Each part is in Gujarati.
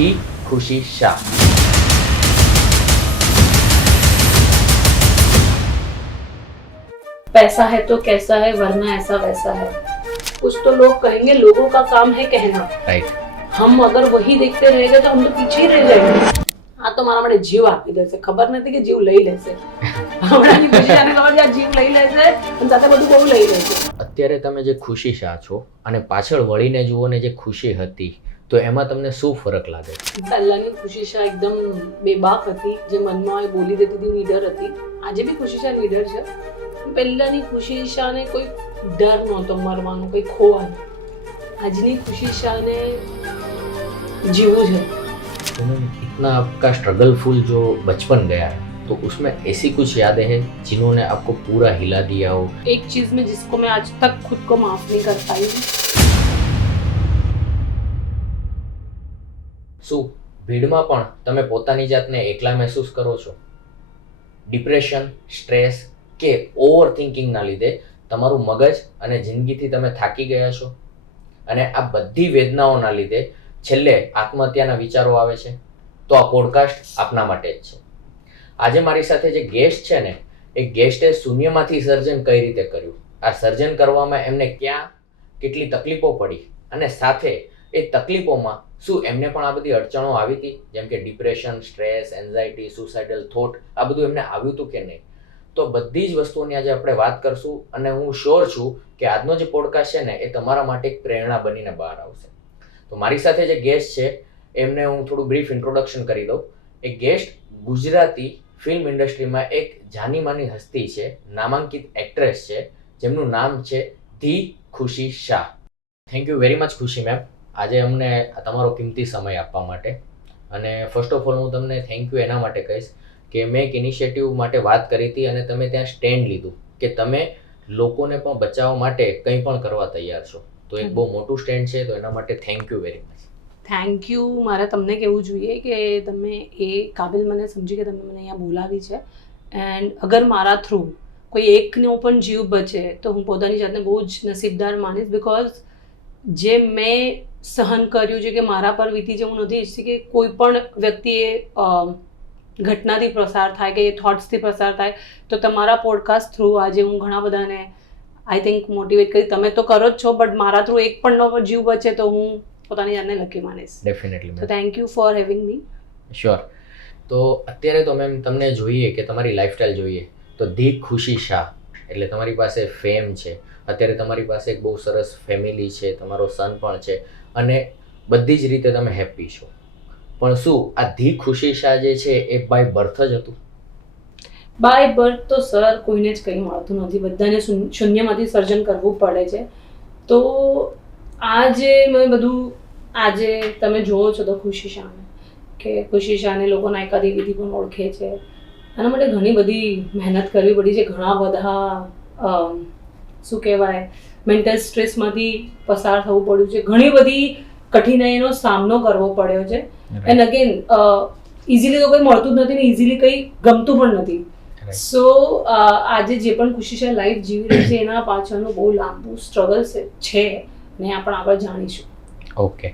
ધી ખુશી શાહ. पैसा है तो कैसा है वरना ऐसा वैसा है. कुछ तो लोग कहेंगे, लोगों का काम है कहना. રાઈટ. हम अगर वही देखते रहेंगे तो हम तो पीछे ही रह जाएंगे. આ તો મારા માટે જીવ આપી દેશે, ખબર નથી કે જીવ લઈ લેશે. હમણાંની ખુશીશાને ખબર છે આ જીવ લઈ લેશે અને સાથે બધું બહુ લઈ લેશે. અત્યારે તમે જે ખુશી શાહ છો અને પાછળ વળીને જુઓ ને જે ખુશી હતી, તો એમાં તમને શું ફરક લાગે? પહેલાની ખુશીશા એકદમ બેબાક હતી, જે મનમાં હોય બોલી દેતી હતી, નીડર હતી. આજે બી ખુશીશા નીડર છે. પહેલાની ખુશીશાને કોઈ ડર નહોતો મરવાનો, કોઈ ખોવાનો. આજની ખુશીશાને जीवू है. इतना आपका स्ट्रगलफुल जो बचपन गया है, तो उसमें ऐसी कुछ यादें हैं जिन्होंने आपको पूरा हिला दिया हो? एक चीज में जिसको मैं आज तक खुद को माफ नहीं कर पाई हूँ. શું ભીડમાં પણ તમે પોતાની જાતને એકલા મહેસૂસ કરો છો? ડિપ્રેશન, સ્ટ્રેસ કે ઓવર થિંકિંગના લીધે તમારું મગજ અને જિંદગીથી તમે થાકી ગયા છો અને આ બધી વેદનાઓના લીધે છેલ્લે આત્મહત્યાના વિચારો આવે છે? તો આ પોડકાસ્ટ આપના માટે જ છે. આજે મારી સાથે જે ગેસ્ટ છે ને, એ ગેસ્ટે શૂન્યમાંથી સર્જન કઈ રીતે કર્યું, આ સર્જન કરવામાં એમને ક્યાં કેટલી તકલીફો પડી અને સાથે એ તકલીફોમાં શું એમને પણ આ બધી અડચણો આવી હતી, જેમ કે depression, stress, anxiety, suicidal thought, આ બધું એમને આવ્યું હતું કે નહીં? તો બધી જ વસ્તુઓની આજે આપણે વાત કરશું અને હું શ્યોર છું કે આજનો જે પોડકાસ્ટ છે ને એ તમારા માટે એક પ્રેરણા બનીને બહાર આવશે. તો મારી સાથે જે ગેસ્ટ છે એમને હું થોડું બ્રીફ ઇન્ટ્રોડક્શન કરી દઉં. એ ગેસ્ટ ગુજરાતી ફિલ્મ ઇન્ડસ્ટ્રીમાં એક જાનીમાની હસ્તી છે, નામાંકિત એક્ટ્રેસ છે, જેમનું નામ છે ધી ખુશી Shah. Thank you very much ખુશી મેમ, આજે અમને તમારો કિંમતી સમય આપવા માટે. અને ફર્સ્ટ ઓફ ઓલ હું તમને થેન્ક યુ એના માટે કહીશ કે મેં એક ઇનિશિયેટિવ માટે વાત કરી હતી અને તમે ત્યાં સ્ટેન્ડ લીધું કે તમે લોકોને પણ બચાવવા માટે કંઈ પણ કરવા તૈયાર છો. તો એક બહુ મોટું સ્ટેન્ડ છે, તો એના માટે thank you very much. Thank you. મારે તમને કહેવું જોઈએ કે તમે એ કાબિલ મને સમજી કે તમે મને અહીંયા બોલાવી છે. એન્ડ અગર મારા થ્રુ કોઈ એકનો પણ જીવ બચે તો હું પોતાની જાતને બહુ જ નસીબદાર માનીશ. બિકોઝ જે મેં સહન કર્યું છે કે મારા પર વીતી છે, હું નથી ઈચ્છતી કે કોઈ પણ વ્યક્તિએ ઘટનાથી પસાર થાય કે એ થોટ્સથી પસાર થાય. તો તમારા પોડકાસ્ટ થ્રુ આજે હું ઘણા બધાને આઈ થિંક મોટિવેટ કરી. તમે તો કરો જ છો, બટ મારા થ્રુ એક પણ નો જીવ બચે તો હું પોતાની જાતને લકી માનીશ. ડેફિનેટલી. તો thank you for having me. Sure. તો અત્યારે તો મેમ તમને જોઈએ કે તમારી લાઈફસ્ટાઈલ જોઈએ તો ધી ખુશી શાહ એટલે તમારી પાસે ફેમ છે, અત્યારે તમારી પાસે એક બહુ સરસ ફેમિલી છે, તમારો સન પણ છે અને બધી જ રીતે તમે હેપી છો. પણ શું આ ધી ખુશી શાહ જે છે એ બાય બર્થ જ હતું? બાય બર્થ તો સર કોઈને જ કંઈ મળતું નથી, બધાને શૂન્યમાંથી સર્જન કરવું પડે છે. તો આજે મેં બધું આજે તમે જુઓ છો તો ખુશી શાહને કે ખુશી શાહને લોકો નાયકા દેવીથી પણ ઓળખે છે. આના માટે ઘણી બધી મહેનત કરવી પડી છે, ઘણા બધા શું કહેવાય મેન્ટલ સ્ટ્રેસમાંથી પસાર થવું પડ્યું છે, ઘણી બધી કઠિનાઈનો સામનો કરવો પડ્યો છે. એન્ડ અગેન ઇઝીલી તો કંઈ મળતું જ નથી ને ઇઝીલી કંઈ ગમતું પણ નથી. સો આજે જે પણ ખુશીશાહ લાઈફ જીવી રહી છે એના પાછળનું બહુ લાંબુ સ્ટ્રગલ છે ને આપણે આગળ જાણીશું. ઓકે.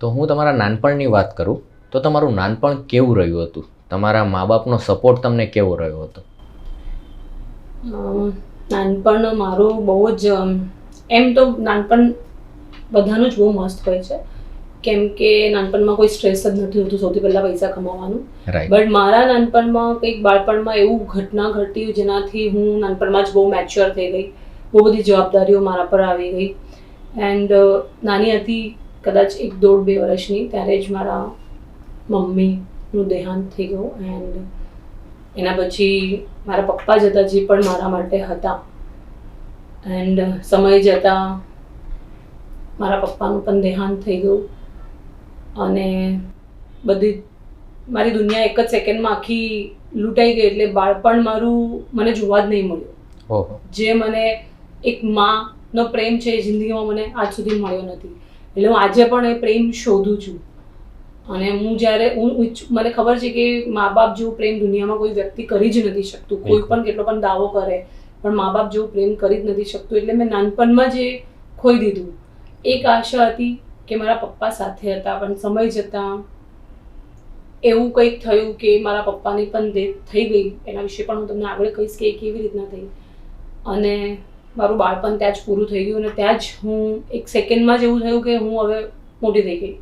તો હું તમારા નાનપણની વાત કરું તો તમારું નાનપણ કેવું રહ્યું હતું? તમારા મા બાપનો સપોર્ટ તમને કેવો રહ્યો હતો? નાનપણ મારું બહુ જ એમ તો નાનપણ બધાનું જ બહુ મસ્ત હોય છે, કેમ કે નાનપણમાં કોઈ સ્ટ્રેસ જ નથી હોતું, સૌથી પહેલાં પૈસા કમાવાનું. બટ મારા નાનપણમાં કંઈક બાળપણમાં એવું ઘટના ઘટી જેનાથી હું નાનપણમાં જ બહુ મેચ્યોર થઈ ગઈ, બહુ બધી જવાબદારીઓ મારા પર આવી ગઈ. એન્ડ નાની હતી કદાચ 1-1.5-2 વર્ષની, ત્યારે જ મારા મમ્મીનું દેહાંત થઈ ગયું. એન્ડ એના પછી મારા પપ્પા જ હતા જે પણ મારા માટે હતા. એન્ડ સમય જતાં મારા પપ્પાનું પણ દેહાંત થઈ ગયું અને બધી મારી દુનિયા એક જ સેકન્ડમાં આખી લૂંટાઈ ગઈ. એટલે બાળપણ મારું મને જોવા જ નહીં મળ્યું. જે મને એક માનો પ્રેમ છે એ જિંદગીમાં મને આજ સુધી મળ્યો નથી. એટલે હું આજે પણ એ પ્રેમ શોધું છું. અને હું જ્યારે મને ખબર છે કે મા બાપ જેવું પ્રેમ દુનિયામાં કોઈ વ્યક્તિ કરી જ નથી શકતું. કોઈ પણ કેટલો પણ દાવો કરે પણ મા બાપ જેવું પ્રેમ કરી જ નથી શકતું. એટલે મેં નાનપણમાં જે ખોઈ દીધું. એક આશા હતી કે મારા પપ્પા સાથે હતા, પણ સમય જતાં એવું કંઈક થયું કે મારા પપ્પાની પણ ડેથ થઈ ગઈ, એના વિશે પણ હું તમને આગળ કહીશ કે એ કેવી રીતના થઈ, અને મારું બાળપણ ત્યાં જ પૂરું થઈ ગયું, અને ત્યાં જ હું એક સેકન્ડમાં જ એવું થયું કે હું હવે મોટી થઈ ગઈ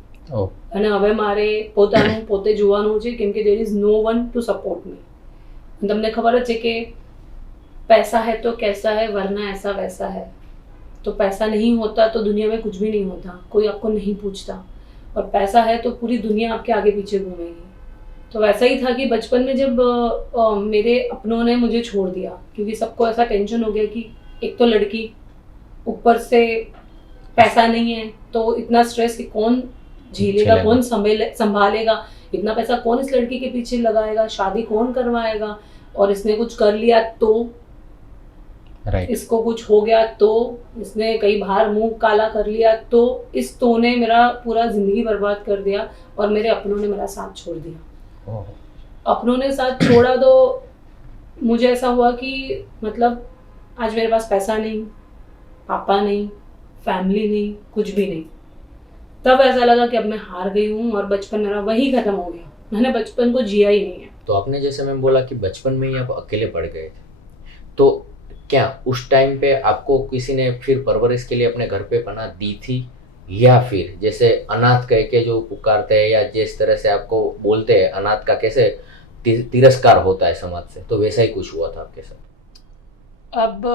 અને હવે મારે પોતાનું પોતે જોવાનું છે, કેમ કે there is no one to support me. તમને ખબર જ છે કે पैसा है तो कैसा है वरना ऐसा वैसा है, तो पैसा नहीं होता तो दुनिया में कुछ भी नहीं होता, कोई आपको नहीं पूछता, और पैसा है तो पूरी दुनिया आपके आगे पीछे घूमेगी. तो वैसा ही था कि बचपन में जब मेरे अपनों ने मुझे छोड़ दिया, क्योंकि सबको ऐसा टेंशन हो गया कि एक तो लड़की, ऊपर से पैसा नहीं है, तो इतना स्ट्रेस कि कौन झेलेगा, कौन संभालेगा, इतना पैसा कौन इस लड़की के पीछे लगाएगा, शादी कौन करवाएगा, और इसने कुछ कर लिया तो इसको कुछ हो गया तो, इसने कई बार मुंह काला कर लिया तो, इस तो ने मेरा पूरा जिंदगी बर्बाद कर दिया, और मेरे अपनों ने मेरा साथ छोड़ दिया. अपनों ने साथ छोड़ा तो मुझे ऐसा हुआ कि मतलब आज मेरे पास पैसा नहीं, पापा नहीं, फैमिली नहीं, कुछ भी नहीं. तब ऐसा लगा कि अब मैं हार गई हूँ और बचपन मेरा वही खत्म हो गया, मैंने बचपन को जिया ही नहीं है. तो आपने जैसे मैम बोला कि बचपन में ही आप अकेले पड़ गए थे, तो क्या उस टाइम पे आपको किसी ने फिर परवरिश के लिए अपने घर पे पनाह दी थी, या फिर जैसे अनाथ कह के जो पुकारते हैं या जिस तरह से आपको बोलते हैं अनाथ का कैसे तिरस्कार होता है समाज से, तो वैसा ही कुछ हुआ था आपके साथ? अब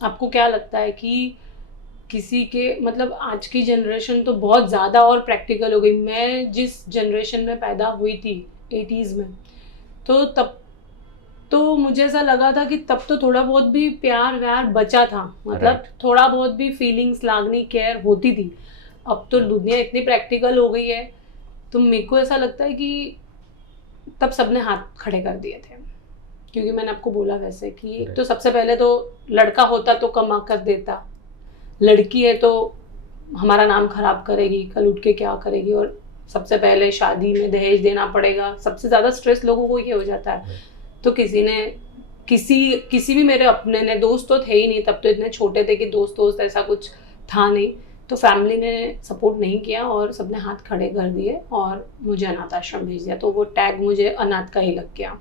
आपको क्या लगता है कि किसी के मतलब आज की जनरेशन तो बहुत ज़्यादा और प्रैक्टिकल हो गई. मैं जिस जनरेशन में पैदा हुई थी 80s में, तो तब तो मुझे ऐसा लगा था कि तब तो थोड़ा बहुत भी प्यार व्यार बचा था, मतलब थोड़ा बहुत भी फीलिंग्स, लागनी, केयर होती थी. अब तो दुनिया इतनी प्रैक्टिकल हो गई है, तो मेरे को ऐसा लगता है कि तब सबने हाथ खड़े कर दिए थे, क्योंकि मैंने आपको बोला वैसे कि तो सबसे पहले तो लड़का होता तो कमा कर देता, लड़की है तो हमारा नाम खराब करेगी, कल उठ के क्या करेगी, और सबसे पहले शादी में दहेज देना पड़ेगा. सबसे ज़्यादा स्ट्रेस लोगों को ये हो जाता है. तो किसी ने किसी भी मेरे अपने ने, दोस्त तो थे ही नहीं तब, तो इतने छोटे थे कि दोस्त ऐसा कुछ था नहीं, तो फैमिली ने सपोर्ट नहीं किया और सबने हाथ खड़े कर दिए और मुझे अनाथ आश्रम भेज दिया. तो वो टैग मुझे अनाथ का ही लग गया,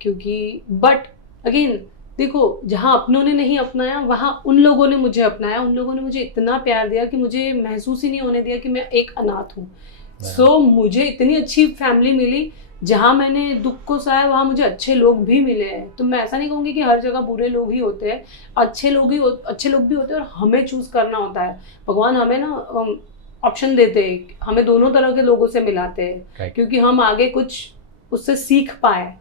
क्योंकि बट अगेन देखो, जहाँ अपनों ने नहीं अपनाया वहाँ उन लोगों ने मुझे अपनाया. उन लोगों ने मुझे इतना प्यार दिया कि मुझे महसूस ही नहीं होने दिया कि मैं एक अनाथ हूँ. सो मुझे इतनी अच्छी फैमिली मिली, जहाँ मैंने दुख को सहा वहाँ मुझे अच्छे लोग भी मिले हैं. तो मैं ऐसा नहीं कहूँगी कि हर जगह बुरे लोग ही होते हैं, अच्छे लोग भी होते हैं, और हमें चूज़ करना होता है. भगवान हमें ना ऑप्शन देते हैं, हमें दोनों तरह के लोगों से मिलाते हैं, क्योंकि हम आगे कुछ उससे सीख पाए.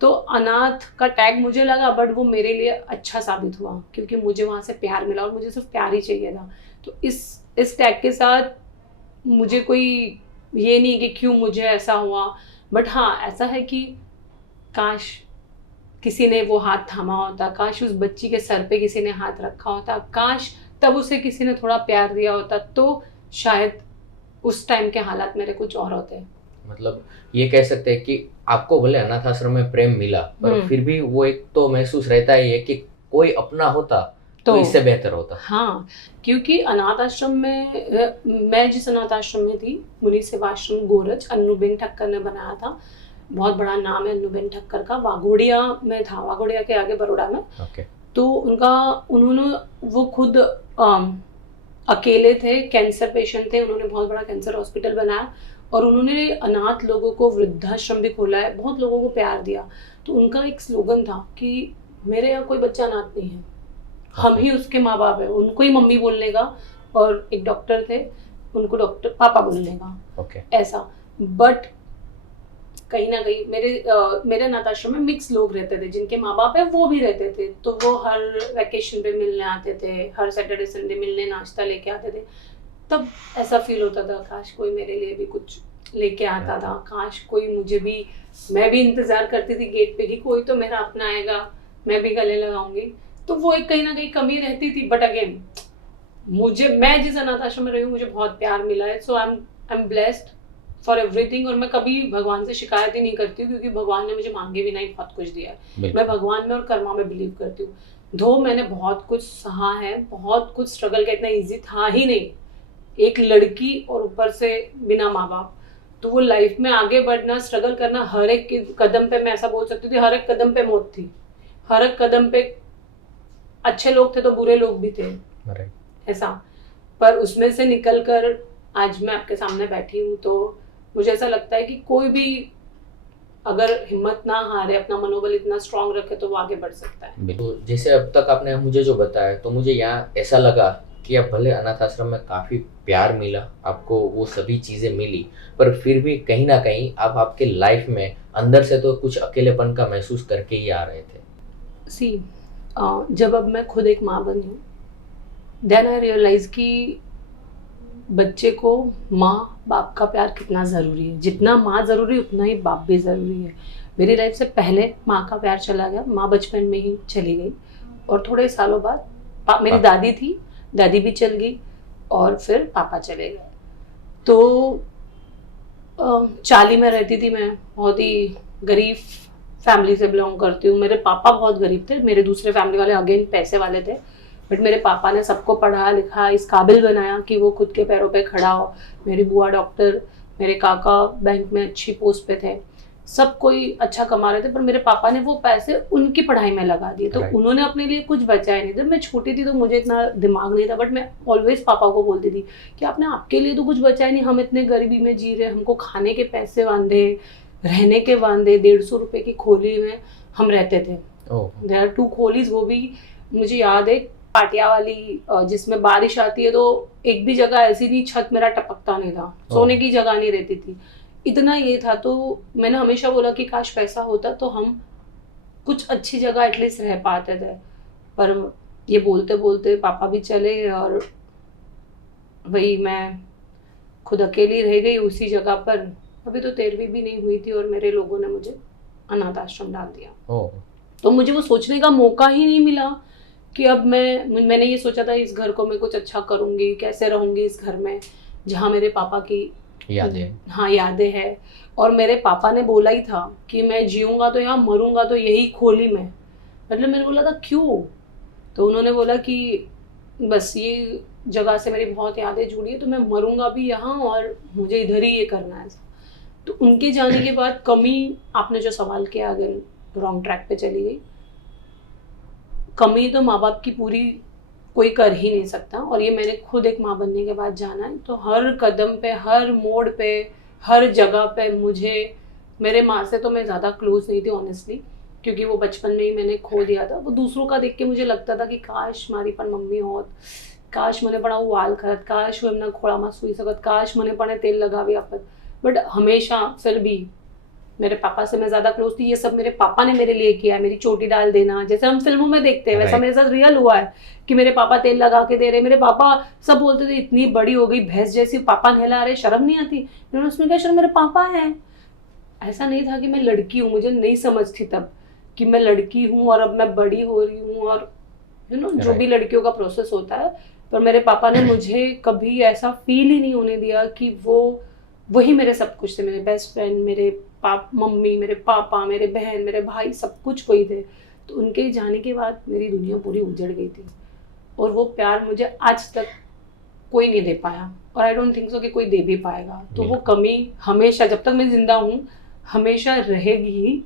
तो अनाथ का टैग मुझे लगा, बट वो मेरे लिए अच्छा साबित हुआ, क्योंकि मुझे वहाँ से प्यार मिला और मुझे सिर्फ प्यार ही चाहिए था. तो इस टैग के साथ मुझे कोई ये नहीं कि क्यों मुझे ऐसा हुआ, बट हाँ ऐसा है कि काश किसी ने वो हाथ थामा होता, काश उस बच्ची के सर पे किसी ने हाथ रखा होता, काश तब उसे किसी ने थोड़ा प्यार दिया होता, तो शायद उस टाइम के हालात मेरे कुछ और होते. मतलब ये कह सकते हैं कि आपको भले अनाथ आश्रम में प्रेम मिला, पर फिर भी वो एक तो महसूस रहता है कि कोई अपना होता तो इससे बेहतर होता. हाँ, क्योंकि अनाथ आश्रम में, मैं जिस अनाथ आश्रम में थी, मुनि सेवाश्रम गोरज, अन्नूबेन ठक्कर ने बनाया था. बहुत बड़ा नाम है अन्नूबेन ठक्कर का. वाघोड़िया में था, वाघोड़िया के आगे बड़ौदा में. तो वो खुद अकेले थे, कैंसर पेशेंट थे, उन्होंने बहुत बड़ा कैंसर हॉस्पिटल बनाया, और उन्होंने अनाथ लोगों को वृद्धाश्रम भी खोला है, बहुत लोगों को प्यार दिया. तो उनका एक स्लोगन था कि मेरे यहाँ कोई बच्चा अनाथ नहीं है, हम ही उसके माँ बाप है. उनको ही मम्मी बोलने का, और एक डॉक्टर थे, उनको डॉक्टर पापा बोलने का. ऐसा. बट कहीं ना कहीं मेरे अनाथ आश्रम में मिक्स लोग रहते थे, जिनके माँ बाप है वो भी रहते थे. तो वो हर वैकेशन पे मिलने आते थे, हर सैटरडे संडे मिलने नाश्ता लेके आते थे. तब ऐसा फील होता था काश कोई मेरे लिए भी कुछ लेके आता था, काश कोई मुझे भी, मैं भी इंतजार करती थी गेट पे कि कोई तो मेरा अपना आएगा, मैं भी गले लगाऊंगी. तो वो एक कहीं ना कहीं कमी रहती थी. बट अगेन मैं जिस अनाथ आश्रम में रही हूँ, मुझे बहुत प्यार मिला है. So I am blessed for everything. और मैं कभी भगवान से शिकायत ही नहीं करती हूँ, क्योंकि भगवान ने मुझे मांगे बिना ही बहुत कुछ दिया है. मैं भगवान में और कर्मा में बिलीव करती हूँ. दो मैंने बहुत कुछ सहा है, बहुत कुछ स्ट्रगल का, इतना ईजी था ही नहीं, एक लड़की और ऊपर से बिना माँ बाप. तो वो लाइफ में आगे बढ़ना, स्ट्रगल करना, हर एक कदम पे मैं ऐसा बोल सकती थी, हर एक कदम पे मौत थी, हर एक कदम पे अच्छे लोग थे तो बुरे लोग भी थे, ऐसा। पर उसमें से निकल कर आज मैं आपके सामने बैठी हूँ, तो मुझे ऐसा लगता है कि कोई भी अगर हिम्मत ना हारे, अपना मनोबल इतना स्ट्रांग रखे, तो वो आगे बढ़ सकता है। बिल्कुल। जैसे अब तक आपने मुझे जो बताया, तो मुझे यहाँ ऐसा लगा कि आप भले अनाथ आश्रम में काफ़ी प्यार मिला, आपको वो सभी चीज़ें मिली, पर फिर भी कहीं ना कहीं आप आपके लाइफ में अंदर से तो कुछ अकेलेपन का महसूस करके ही आ रहे थे। सी जब अब मैं खुद एक माँ बनी हूँ, देन आई रियलाइज कि बच्चे को माँ बाप का प्यार कितना ज़रूरी है। जितना माँ ज़रूरी, उतना ही बाप भी ज़रूरी है। मेरी लाइफ से पहले माँ का प्यार चला गया, माँ बचपन में ही चली गई, और थोड़े सालों बाद मेरी दादी थी, दादी भी चल गई, और फिर पापा चले गए। तो चाली में रहती थी मैं, बहुत ही गरीब फैमिली से बिलोंग करती हूँ। मेरे पापा बहुत गरीब थे, मेरे दूसरे फैमिली वाले अगेन पैसे वाले थे, बट मेरे पापा ने सबको पढ़ा लिखा, इस काबिल बनाया कि वो खुद के पैरों पे खड़ा हो। मेरी बुआ डॉक्टर, मेरे काका बैंक में अच्छी पोस्ट पे थे, सब कोई अच्छा कमा रहे थे, पर मेरे पापा ने वो पैसे उनकी पढ़ाई में लगा दिए। तो उन्होंने अपने लिए कुछ बचाया नहीं। जब मैं छोटी थी तो मुझे इतना दिमाग नहीं था, बट मैं ऑलवेज पापा को बोलती थी कि आपने आपके लिए तो कुछ बचाया नहीं, हम इतने गरीबी में जी रहे, हमको खाने के पैसे बांधे, रहने के बांधे, 150 रुपए की खोली में हम रहते थे। देयर आर 2 खोलीज, वो भी मुझे याद है, पाटिया वाली, जिसमें बारिश आती है तो एक भी जगह ऐसी नहीं छत मेरा टपकता नहीं था, सोने की जगह नहीं रहती थी, इतना ये था। तो मैंने हमेशा बोला कि काश पैसा होता तो हम कुछ अच्छी जगह एटलीस्ट रह पाते थे। पर ये बोलते बोलते पापा भी चले, और वही मैं खुद अकेली रह गई उसी जगह पर। अभी तो 13वीं भी नहीं हुई थी और मेरे लोगों ने मुझे अनाथ आश्रम डाल दिया। तो मुझे वो सोचने का मौका ही नहीं मिला कि अब मैंने ये सोचा था इस घर को मैं कुछ अच्छा करूँगी, कैसे रहूँगी इस घर में जहाँ मेरे पापा की यादें, हाँ यादें हैं। और मेरे पापा ने बोला ही था कि मैं जीऊँगा तो यहाँ, मरूंगा तो यही खोली में। मतलब मैंने बोला था क्यों? तो उन्होंने बोला कि बस ये जगह से मेरी बहुत यादें जुड़ी है, तो मैं मरूंगा भी यहाँ और मुझे इधर ही ये करना है। तो उनके जाने के बाद कमी, आपने जो सवाल किया, अगर रॉन्ग ट्रैक पे चली गई, कमी तो माँ बाप की पूरी कोई कर ही नहीं सकता। और ये मैंने खुद एक माँ बनने के बाद जाना है। तो हर कदम पे, हर मोड़ पे, हर जगह पे मुझे, मेरे माँ से तो मैं ज़्यादा क्लोज नहीं थी ऑनेस्टली, क्योंकि वो बचपन में ही मैंने खो दिया था। वो दूसरों का देख के मुझे लगता था कि काश मारी पण मम्मी होत, काश મને પણ આવું વાલ કરત, કાश હું એમના ખોળામાં સૂઈ सकत, काश મને પણ તેल लगावी આપत। बट हमेशा फिर भी मेरे पापा से मैं ज़्यादा क्लोज थी। ये सब मेरे पापा ने मेरे लिए किया है, मेरी चोटी डाल देना, जैसे हम फिल्मों में देखते हैं वैसा मेरे साथ रियल हुआ है कि मेरे पापा तेल लगा के दे रहे। मेरे पापा सब बोलते थे इतनी बड़ी हो गई भैंस जैसी, पापा नहला रहे, शर्म नहीं आती? मैंने उसमें क्या शर्म, मेरे पापा हैं। ऐसा नहीं था कि मैं लड़की हूँ, मुझे नहीं समझ थी तब कि मैं लड़की हूँ और अब मैं बड़ी हो रही हूँ, और जो भी लड़कियों का प्रोसेस होता है। पर मेरे पापा ने मुझे कभी ऐसा फील ही नहीं होने दिया कि वही मेरे सब कुछ थे, मेरे बेस्ट फ्रेंड, मेरे मम्मी, मेरे पापा, मेरे बहन, मेरे भाई, सब कुछ वही थे। तो उनके जाने के बाद मेरी दुनिया पूरी उजड़ गई थी, और वो प्यार मुझे आज तक कोई नहीं दे पाया, और आई डोंट थिंक सो कि कोई दे भी पाएगा। तो वो कमी हमेशा, जब तक मैं जिंदा हूँ, हमेशा रहेगी ही।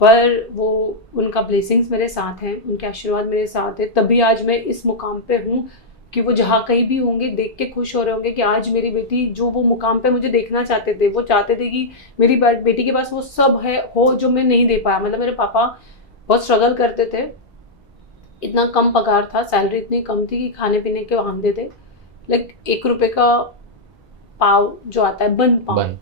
पर वो उनका ब्लेसिंग्स मेरे साथ हैं, उनके आशीर्वाद मेरे साथ है, तभी आज मैं इस मुकाम पे हूँ कि वो जहाँ कहीं भी होंगे देख के खुश हो रहे होंगे कि आज मेरी बेटी जो वो मुकाम पे मुझे देखना चाहते थे, वो चाहते थे कि मेरी बेटी के पास वो सब है हो जो मैं नहीं दे पाया। मतलब मेरे पापा बहुत स्ट्रगल करते थे, इतना कम पगार था, सैलरी इतनी कम थी कि खाने पीने के वांदे थे। लाइक 1 रुपए का पाव जो आता है, बन पाव,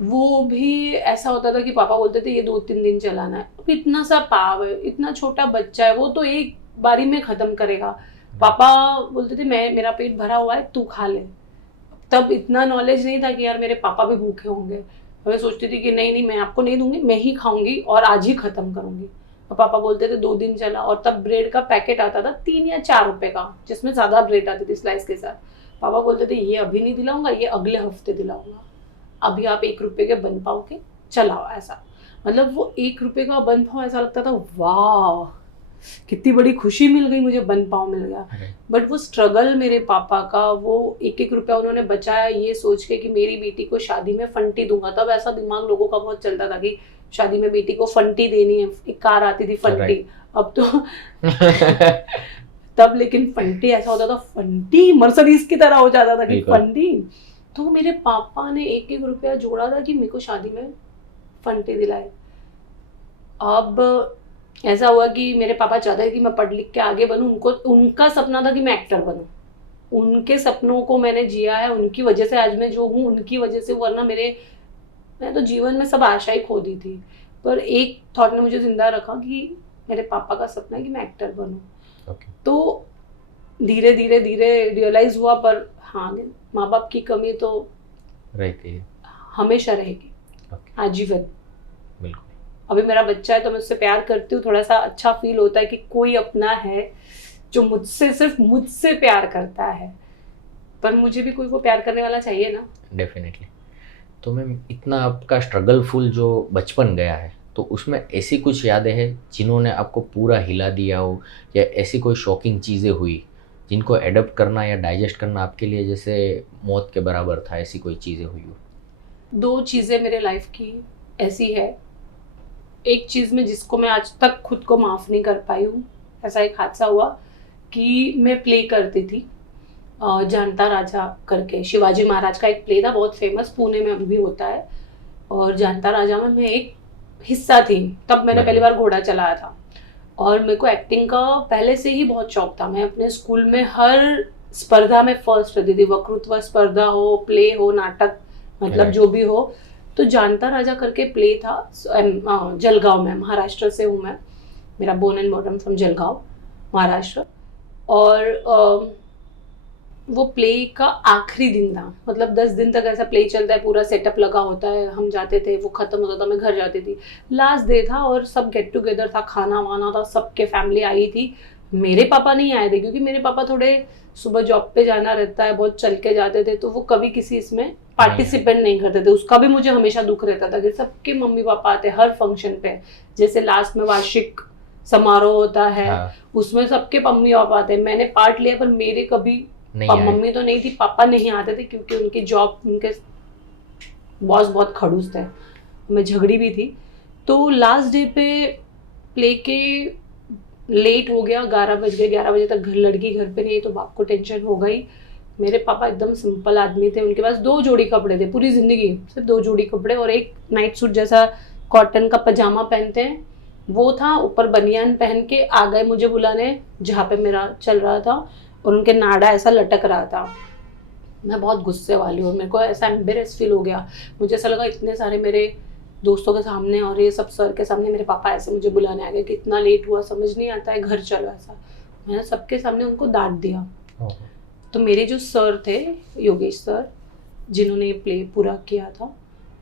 वो भी ऐसा होता था कि पापा बोलते थे ये 2-3 दिन चलाना है। अब इतना सा पाव है, इतना छोटा बच्चा है, वो तो एक बारी में खत्म करेगा। पापा बोलते थे मेरा पेट भरा हुआ है, तू खा ले। तब इतना नॉलेज नहीं था कि यार मेरे पापा भी भूखे होंगे। मैं सोचती थी कि नहीं मैं आपको नहीं दूंगी, मैं ही खाऊंगी और आज ही खत्म करूंगी। और पापा बोलते थे 2 दिन चला, और तब ब्रेड का पैकेट आता था 3 या 4 रुपए का, जिसमें ज्यादा ब्रेड आती थी स्लाइस के साथ। पापा बोलते थे ये अभी नहीं दिलाऊंगा, ये अगले हफ्ते दिलाऊंगा, अभी आप 1 रुपए के बन पाओ के चलाओ। ऐसा मतलब वो 1 रुपए का बन पाओ, ऐसा लगता था वाह, कितनी बड़ी खुशी मिल गई मुझे, बन पाओ मिल गया। बट वो स्ट्रगल मेरे पापा का, वो एक एक रुपया उन्होंने बचाया ये सोच के कि मेरी बेटी को शादी में फंटी दूंगा। तब ऐसा दिमाग लोगों का बहुत चलता था कि शादी में बेटी को फंटी देनी है, एक कार आती थी फंटी, अब तो तब लेकिन फंटी ऐसा होता था, फंटी मर्सिडीज की तरह हो जाता था कि फंटी। तो मेरे पापा ने एक एक रुपया जोड़ा था कि मेरे को शादी में फंटी दिलाए। अब ऐसा हुआ कि मेरे पापा चाहते थे कि मैं पढ़ लिख के आगे बनूं, उनका सपना था कि मैं एक्टर बनूं। उनके सपनों को मैंने जिया है, उनकी वजह से आज मैं जो हूँ उनकी वजह से, वरना मैं तो जीवन में सब आशा ही खो दी थी। पर एक थॉट ने मुझे जिंदा रखा कि मेरे पापा का सपना है कि मैं एक्टर बनूं। तो धीरे धीरे धीरे रियलाइज हुआ, पर हाँ, माँ बाप की कमी तो रहती है, हमेशा रहेगी, आजीवन। बिल्कुल। अभी मेरा बच्चा है तो मैं उससे प्यार करती हूँ, थोड़ा सा अच्छा फील होता है कि कोई अपना है जो मुझसे, सिर्फ मुझसे प्यार करता है। पर मुझे भी कोई वो प्यार करने वाला चाहिए ना। डेफिनेटली। तो मैम, इतना आपका स्ट्रगलफुल जो बचपन गया है, तो उसमें ऐसी कुछ यादें हैं जिन्होंने आपको पूरा हिला दिया हो, या ऐसी कोई शॉकिंग चीज़ें हुई जिनको एडप्ट करना या डाइजेस्ट करना आपके लिए जैसे मौत के बराबर था, ऐसी कोई चीज़ें हुई हो? 2 चीज़ें मेरे लाइफ की ऐसी है। एक चीज़ में जिसको मैं आज तक खुद को माफ़ नहीं कर पाई हूँ। ऐसा एक हादसा हुआ कि मैं प्ले करती थी, जानता राजा करके, शिवाजी महाराज का एक प्ले था, बहुत फेमस, पुणे में अभी भी होता है। और जानता राजा में मैं एक हिस्सा थी। तब मैंने पहली बार घोड़ा चलाया था, और मेरे को एक्टिंग का पहले से ही बहुत शौक था। मैं अपने स्कूल में हर स्पर्धा में फर्स्ट रहती थी, वक्तृत्व स्पर्धा हो, प्ले हो, नाटक, मतलब जो भी हो। तो जानता राजा करके प्ले था, जलगांव में, महाराष्ट्र से हूँ मैं, मेरा born and brought up from Jalgaon, Maharashtra. और वो प्ले का आखिरी दिन था, मतलब 10 दिन तक ऐसा प्ले चलता है, पूरा सेटअप लगा होता है, हम जाते थे, वो खत्म होता था, मैं घर जाती थी। लास्ट डे था और सब गेट टुगेदर था, खाना वाना था, सबके फैमिली आई थी। मेरे पापा नहीं आए थे क्योंकि मेरे पापा थोड़े सुबह जॉब पे जाना रहता है, बहुत चल के जाते थे, तो वो कभी किसी इसमें पार्टिसिपेट नहीं करते थे। उसका भी मुझे हमेशा दुख रहता था कि सबके मम्मी पापा आते हर फंक्शन पे, जैसे लास्ट में वार्षिक समारोह होता है, उसमें सबके मम्मी पापा आते। मैंने पार्ट लिया पर मेरे कभी मम्मी तो नहीं थी, पापा नहीं आते थे क्योंकि उनकी जॉब, उनके बॉस बहुत खड़ूस थे, मैं झगड़ी भी थी। तो लास्ट डे पे प्ले के लेट हो गया, 11 बज गए, 11 बजे तक लड़की घर पे नहीं, तो बाप को टेंशन हो गई। मेरे पापा एकदम सिंपल आदमी थे, उनके पास 2 जोड़ी कपड़े थे, पूरी जिंदगी सिर्फ 2 जोड़ी कपड़े, और एक नाइट सूट जैसा कॉटन का पजामा पहनते हैं वो था, ऊपर बनियान पहन के आ गए मुझे बुलाने जहाँ पे मेरा चल रहा था, और उनके नाड़ा ऐसा लटक रहा था। मैं बहुत गुस्से वाली हूँ, मेरे को ऐसा एम्बेरेस फील हो गया। मुझे ऐसा लगा इतने सारे मेरे दोस्तों के सामने और ये सब सर के सामने मेरे पापा ऐसे मुझे बुलाने आ गए कि इतना लेट हुआ, समझ नहीं आता है, घर चलो। ऐसा मैंने सबके सामने उनको डांट दिया। तो मेरे जो सर थे, योगेश सर, जिन्होंने ये प्ले पूरा किया था,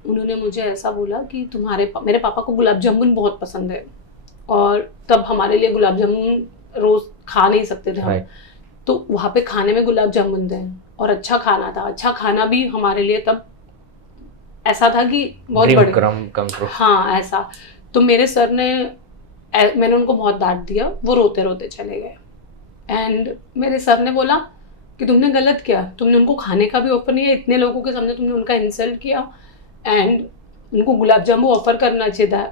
उन्होंने मुझे ऐसा बोला कि मेरे पापा को गुलाब जामुन बहुत पसंद है, और तब हमारे लिए गुलाब जामुन रोज खा नहीं सकते थे हम, तो वहाँ पे खाने में गुलाब जामुन थे और अच्छा खाना था। अच्छा खाना भी हमारे लिए तब ऐसा था कि बहुत बड़े, हाँ ऐसा। तो मेरे सर ने, मैंने उनको बहुत डांट दिया, वो रोते रोते चले गए। एंड मेरे सर ने बोला कि तुमने गलत किया, तुमने उनको खाने का भी ऑफर नहीं है, इतने लोगों के सामने तुमने उनका इंसल्ट किया, एंड उनको गुलाब जामुन ऑफर करना चाहिए था।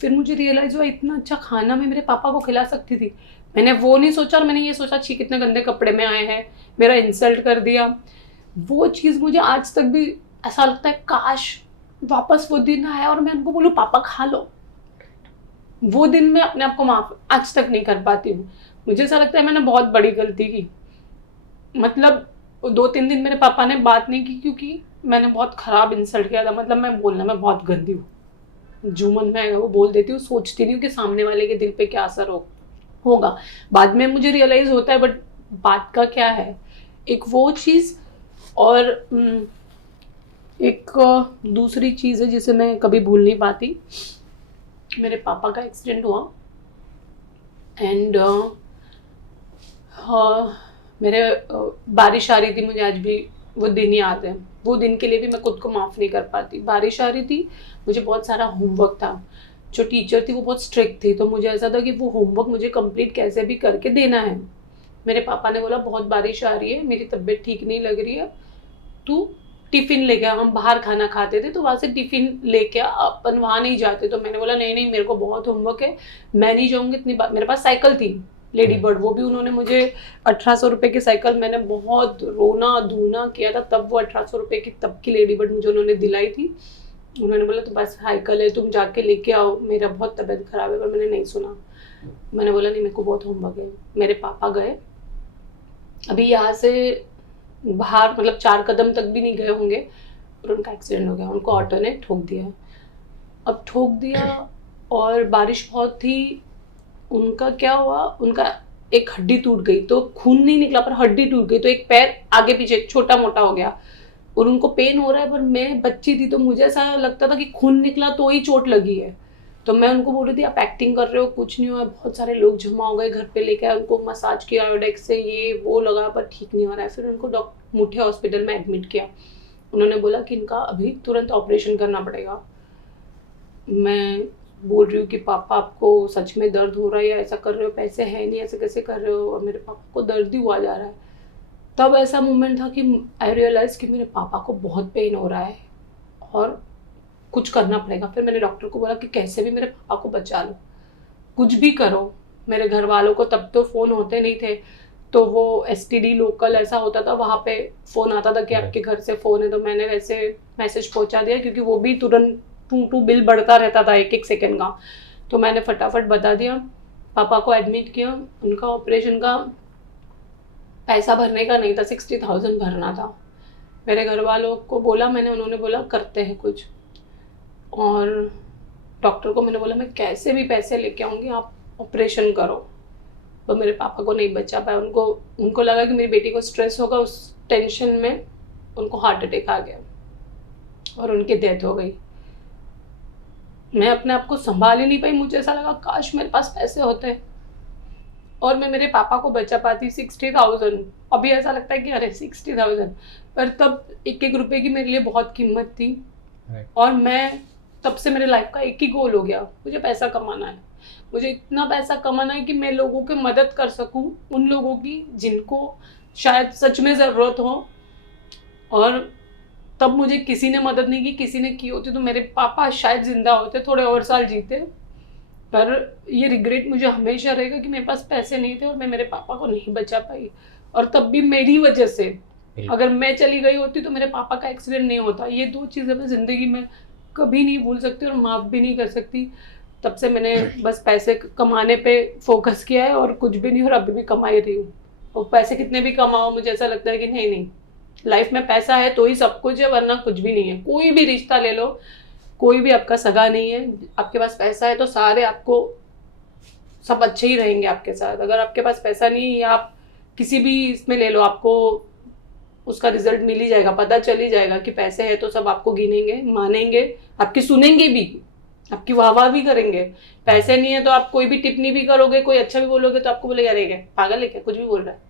फिर मुझे रियलाइज हुआ इतना अच्छा खाना मैं मेरे पापा को खिला सकती थी। मैंने वो नहीं सोचा, और मैंने ये सोचा छी कितने गंदे कपड़े में आए हैं, मेरा इंसल्ट कर दिया। वो चीज़ मुझे आज तक भी ऐसा लगता है काश वापस वो दिन आया और मैं उनको बोलूँ पापा खा लो। वो दिन मैं अपने आप को माफ आज तक नहीं कर पाती हूँ। मुझे ऐसा लगता है मैंने बहुत बड़ी गलती की। मतलब 2-3 दिन मेरे पापा ने बात नहीं की क्योंकि मैंने बहुत खराब इंसल्ट किया था। मतलब मैं बोलने में बहुत गंदी हूँ, जो मन में आएगा वो बोल देती हूँ, सोचती नहीं हूँ कि सामने वाले के दिल पे क्या असर होगा। बाद में मुझे रियलाइज होता है, बट बात का क्या है, एक वो चीज़, और एक दूसरी चीज़ है जिसे मैं कभी भूल नहीं पाती। मेरे पापा का एक्सीडेंट हुआ, एंड मेरे बारिश आ रही थी, मुझे आज भी वो दिन याद है। वो दिन के लिए भी मैं खुद को माफ़ नहीं कर पाती। बारिश आ रही थी, मुझे बहुत सारा होमवर्क था, जो टीचर थी वो बहुत स्ट्रिक्ट थी, तो मुझे ऐसा था कि वो होमवर्क मुझे कंप्लीट कैसे भी करके देना है। मेरे पापा ने बोला बहुत बारिश आ रही है, मेरी तबीयत ठीक नहीं लग रही है, तू टिफिन लेके आ। हम बाहर खाना खाते थे तो वहाँ से टिफिन लेके आ, अपन वहाँ नहीं जाते। तो मैंने बोला नहीं नहीं, मेरे को बहुत होमवर्क है, मैं नहीं जाऊँगी इतनी बार। मेरे पास साइकिल थी लेडी बर्ड, वो भी उन्होंने मुझे 1800 रुपये की साइकिल, मैंने बहुत रोना धोना किया था तब वो 1800 रुपये की तब की लेडी बर्ड मुझे उन्होंने दिलाई थी। उन्होंने बोला तो बस साइकिल है, तुम जाके लेके आओ, मेरा बहुत तबीयत खराब है। पर मैंने नहीं सुना, मैंने बोला नहीं मेरे को बहुत होमवर्क है। मेरे पापा गए, अभी यहाँ से बाहर मतलब 4 कदम तक भी नहीं गए होंगे और उनका एक्सीडेंट हो गया। उनको ऑटो ने ठोक दिया। अब ठोक दिया और बारिश बहुत थी। उनका क्या हुआ, उनका एक हड्डी टूट गई, तो खून नहीं निकला पर हड्डी टूट गई, तो एक पैर आगे पीछे छोटा मोटा हो गया और उनको पेन हो रहा है। पर मैं बच्ची थी तो मुझे ऐसा लगता था कि खून निकला तो ही चोट लगी है। तो मैं उनको बोल रही थी आप एक्टिंग कर रहे हो, कुछ नहीं हुआ। बहुत सारे लोग जमा हो गए, घर पे लेके आए, उनको मसाज किया आयोडेक्स से, ये वो लगा, पर ठीक नहीं हो रहा है। फिर उनको मुठे हॉस्पिटल में एडमिट किया। उन्होंने बोला कि इनका अभी तुरंत ऑपरेशन करना पड़ेगा। मैं बोल रही हूँ कि पापा आपको सच में दर्द हो रहा है या ऐसा कर रहे हो, पैसे है नहीं, ऐसे कैसे कर रहे हो। और मेरे पापा को दर्द ही हुआ जा रहा है। तब ऐसा मोमेंट था कि आई रियलाइज कि मेरे पापा को बहुत पेन हो रहा है और कुछ करना पड़ेगा। फिर मैंने डॉक्टर को बोला कि कैसे भी मेरे पापा को बचा लो, कुछ भी करो। मेरे घर वालों को तब तो फ़ोन होते नहीं थे, तो वो STD लोकल ऐसा होता था, वहाँ पे फ़ोन आता था कि आपके घर से फ़ोन है। तो मैंने वैसे मैसेज पहुँचा दिया, क्योंकि वो भी तुरंत टू बिल बढ़ता रहता था एक एक सेकेंड का। तो मैंने फटाफट बता दिया, पापा को एडमिट किया। उनका ऑपरेशन का पैसा भरने का नहीं था, 60,000 भरना था। मेरे घर वालों को बोला मैंने, उन्होंने बोला करते हैं कुछ। और डॉक्टर को मैंने बोला मैं कैसे भी पैसे लेके आऊँगी, आप ऑपरेशन करो। तो मेरे पापा को नहीं बचा पाया। उनको लगा कि मेरी बेटी को स्ट्रेस होगा, उस टेंशन में उनको हार्ट अटैक आ गया और उनकी डेथ हो गई। मैं अपने आप को संभाल ही नहीं पाई। मुझे ऐसा लगा काश मेरे पास पैसे होते और मैं मेरे पापा को बचा पाती। 60,000 अभी ऐसा लगता है कि अरे 60,000, पर तब एक एक रुपए की मेरे लिए बहुत कीमत थी। और मैं तब से मेरे लाइफ का एक ही गोल हो गया, मुझे पैसा कमाना है। मुझे इतना पैसा कमाना है कि मैं लोगों की मदद कर सकूं, उन लोगों की जिनको शायद सच में ज़रूरत हो। और तब मुझे किसी ने मदद नहीं की, किसी ने की होती तो मेरे पापा शायद जिंदा होते, थोड़े और साल जीते। पर ये रिग्रेट मुझे हमेशा रहेगा कि मेरे पास पैसे नहीं थे और मैं मेरे पापा को नहीं बचा पाई। और तब भी मेरी वजह से, अगर मैं चली गई होती तो मेरे पापा का एक्सीडेंट नहीं होता। ये 2 चीज़ें मैं ज़िंदगी में कभी नहीं भूल सकती और माफ़ भी नहीं कर सकती। तब से मैंने बस पैसे कमाने पे फोकस किया है और कुछ भी नहीं, और अभी भी कमा ही रही हूँ। और पैसे कितने भी कमाओ, मुझे ऐसा लगता है कि नहीं नहीं, लाइफ में पैसा है तो ही सब कुछ है, वरना कुछ भी नहीं है। कोई भी रिश्ता ले लो, कोई भी आपका सगा नहीं है। आपके पास पैसा है तो सारे आपको सब अच्छे ही रहेंगे आपके साथ। अगर आपके पास पैसा नहीं है, या आप किसी भी इसमें ले लो, आपको उसका रिजल्ट मिल ही जाएगा, पता चल ही जाएगा कि पैसे है तो सब आपको गिनेंगे, मानेंगे, आपकी सुनेंगे भी, आपकी वाह भी करेंगे। पैसे नहीं है तो आप कोई भी टिप्पणी भी करोगे, कोई अच्छा भी बोलोगे तो आपको बोलेगा अरे क्या पागल है क्या, कुछ भी बोल रहा है।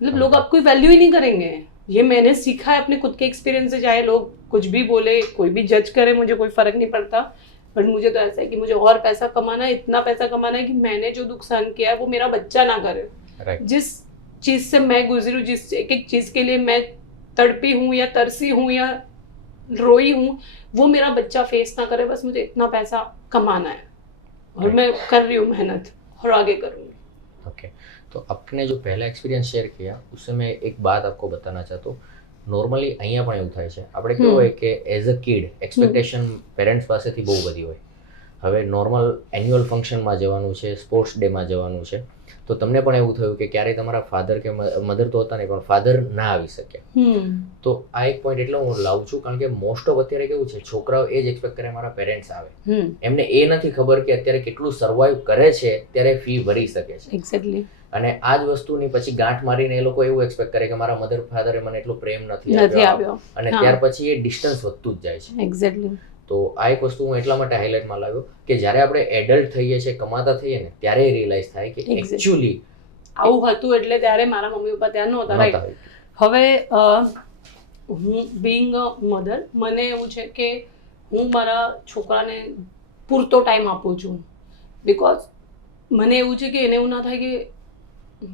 मतलब लोग आपको वैल्यू ही नहीं करेंगे। ये मैंने सीखा है अपने खुद के एक्सपीरियंस से। चाहे लोग कुछ भी बोले, कोई भी जज करे, मुझे कोई फर्क नहीं पड़ता। बट मुझे तो ऐसा है कि मुझे और पैसा कमाना है, इतना पैसा कमाना है कि मैंने जो दुख सहन किया है वो मेरा बच्चा ना करे। जिस चीज से मैं गुजरी हूँ, जिस एक एक चीज के लिए मैं तड़पी हूँ या तरसी हूँ या रोई हूँ, वो मेरा बच्चा फेस ना करे। बस मुझे इतना पैसा कमाना है और मैं कर रही हूँ मेहनत और आगे करूँगी। ओके, तो आपने जो પહેલા એક્સપિરિયન્સ શેર किया उससे मैं एक बात आपको बताना चाहता हूँ। નોર્મલી અહીંયા પણ એવું થાય છે, આપણે કેવું હોય કે as a kid expectation parents પાસેથી બહુ બધી હોય। હવે નોર્મલ એન્યુઅલ ફંક્શનમાં જવાનું છે, સ્પોર્ટ્સ ડેમાં જવાનું છે, તો તમને પણ એવું થયું કે ક્યારેય તમારા ફાધર કે મધર તો હતા નહીં પણ ફાધર ના આવી શક્યા। તો આ એક પોઈન્ટ એટલે હું લાવું છું કારણ કે મોસ્ટ ઓફ અત્યારે કેવું છે, છોકરાઓ એ જ એક્સપેક્ટ કરે મારા પેરેન્ટ્સ આવે, એમને એ નથી ખબર કે અત્યારે કેટલું સર્વાઈવ કરે છે ત્યારે ફી ભરી શકે છે। એક્ઝેક્ટલી। અને આ જ વસ્તુની પછી ગાંઠ મારીને એ લોકો એવું એક્સપેક્ટ કરે કે મારા મધર ફાધરે મને એટલો પ્રેમ નથી આપ્યો અને ત્યાર પછી એ ડિસ્ટન્સ વધતું જ જાય છે। એક્ઝેક્ટલી। તો આ એક વસ્તુ હું એટલા માટે હાઇલાઇટમાં લાવ્યો કે જ્યારે આપણે એડલ્ટ થઈએ છીએ, કમાતા થઈએ ને, ત્યારે રિયલાઇઝ થાય કે એકચ્યુઅલી આવું હતું। એટલે ત્યારે મારા મમ્મી પપ્પા ત્યાં નહોતા, રાઈટ। હવે હું બિંગ અ મધર, મને એવું છે કે હું મારા છોકરાને પૂરતો ટાઈમ આપું છું. બિકોઝ મને એવું છે કે એને એવું ના થાય કે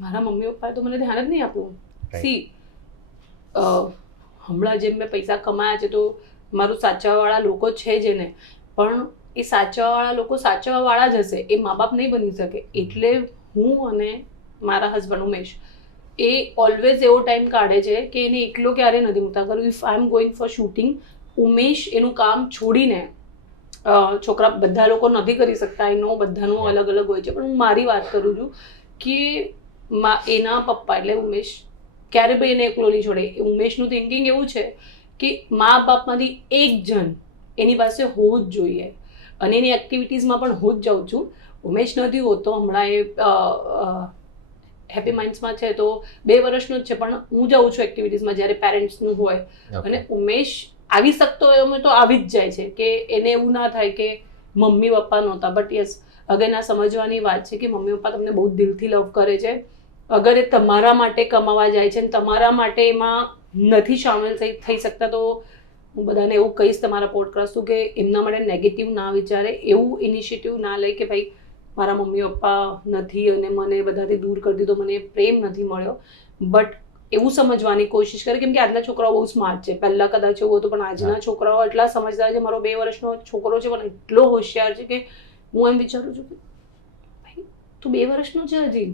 મારા મમ્મી પપ્પાએ તો મને ધ્યાન જ નહીં આપ્યું. સી હમણાં જેમ મેં પૈસા કમાયા છે તો મારું સાચવાવાળા લોકો છે જ એને, પણ એ સાચવાવાળા લોકો સાચવાવાળા જ હશે, એ મા બાપ નહીં બની શકે. એટલે હું અને મારા હસબન્ડ ઉમેશ એ ઓલવેઝ એવો ટાઈમ કાઢે છે કે એને એકલો ક્યારે નથી મૂકતા. અગર if I am going for shooting, Umesh એનું કામ છોડીને, છોકરા બધા લોકો નથી કરી શકતા, એનો બધાનું અલગ અલગ હોય છે, પણ હું મારી વાત કરું છું કે એના પપ્પા એટલે ઉમેશ ક્યારે ભાઈ એને એકલો નહીં છોડે. ઉમેશનું થિંકિંગ એવું છે કે મા બાપમાંથી એક જણ એની પાસે હોવું જ જોઈએ, અને એની એક્ટિવિટીઝમાં પણ હું જ જાઉં છું. ઉમેશ નથી હોતો, હમણાં એ હેપી માઇન્ડ્સમાં છે તો 2 વર્ષનો જ છે, પણ હું જાઉં છું એક્ટિવિટીઝમાં જ્યારે પેરેન્ટ્સનું હોય. અને ઉમેશ આવી શકતો હોય અમે તો આવી જ જાય છે કે એને એવું ના થાય કે મમ્મી પપ્પા નહોતા. બટ યસ, અગર આ સમજવાની વાત છે કે મમ્મી પપ્પા તમને બહુ દિલથી લવ કરે છે. અગર એ તમારા માટે કમાવા જાય છે અને તમારા માટે એમાં નથી સામેલ થઈ શકતા, તો હું બધાને એવું કહીશ તમારા પોડકાસ્ટ કે એમના માટે નેગેટિવ ના વિચારે, એવું ઇનિશિયેટિવ ના લે કે ભાઈ મારા મમ્મી પપ્પા નથી અને મને બધાથી દૂર કરી દીધો, મને પ્રેમ નથી મળ્યો. બટ એવું સમજવાની કોશિશ કરે, કેમ કે આજના છોકરાઓ બહુ સ્માર્ટ છે. પહેલા કદાચ એવું હતું, પણ આજના છોકરાઓ એટલા સમજદાર છે. મારો 2 વર્ષનો છોકરો છે પણ એટલો હોશિયાર છે કે હું એમ વિચારું છું કે ભાઈ તું 2 વર્ષનો છે હજી.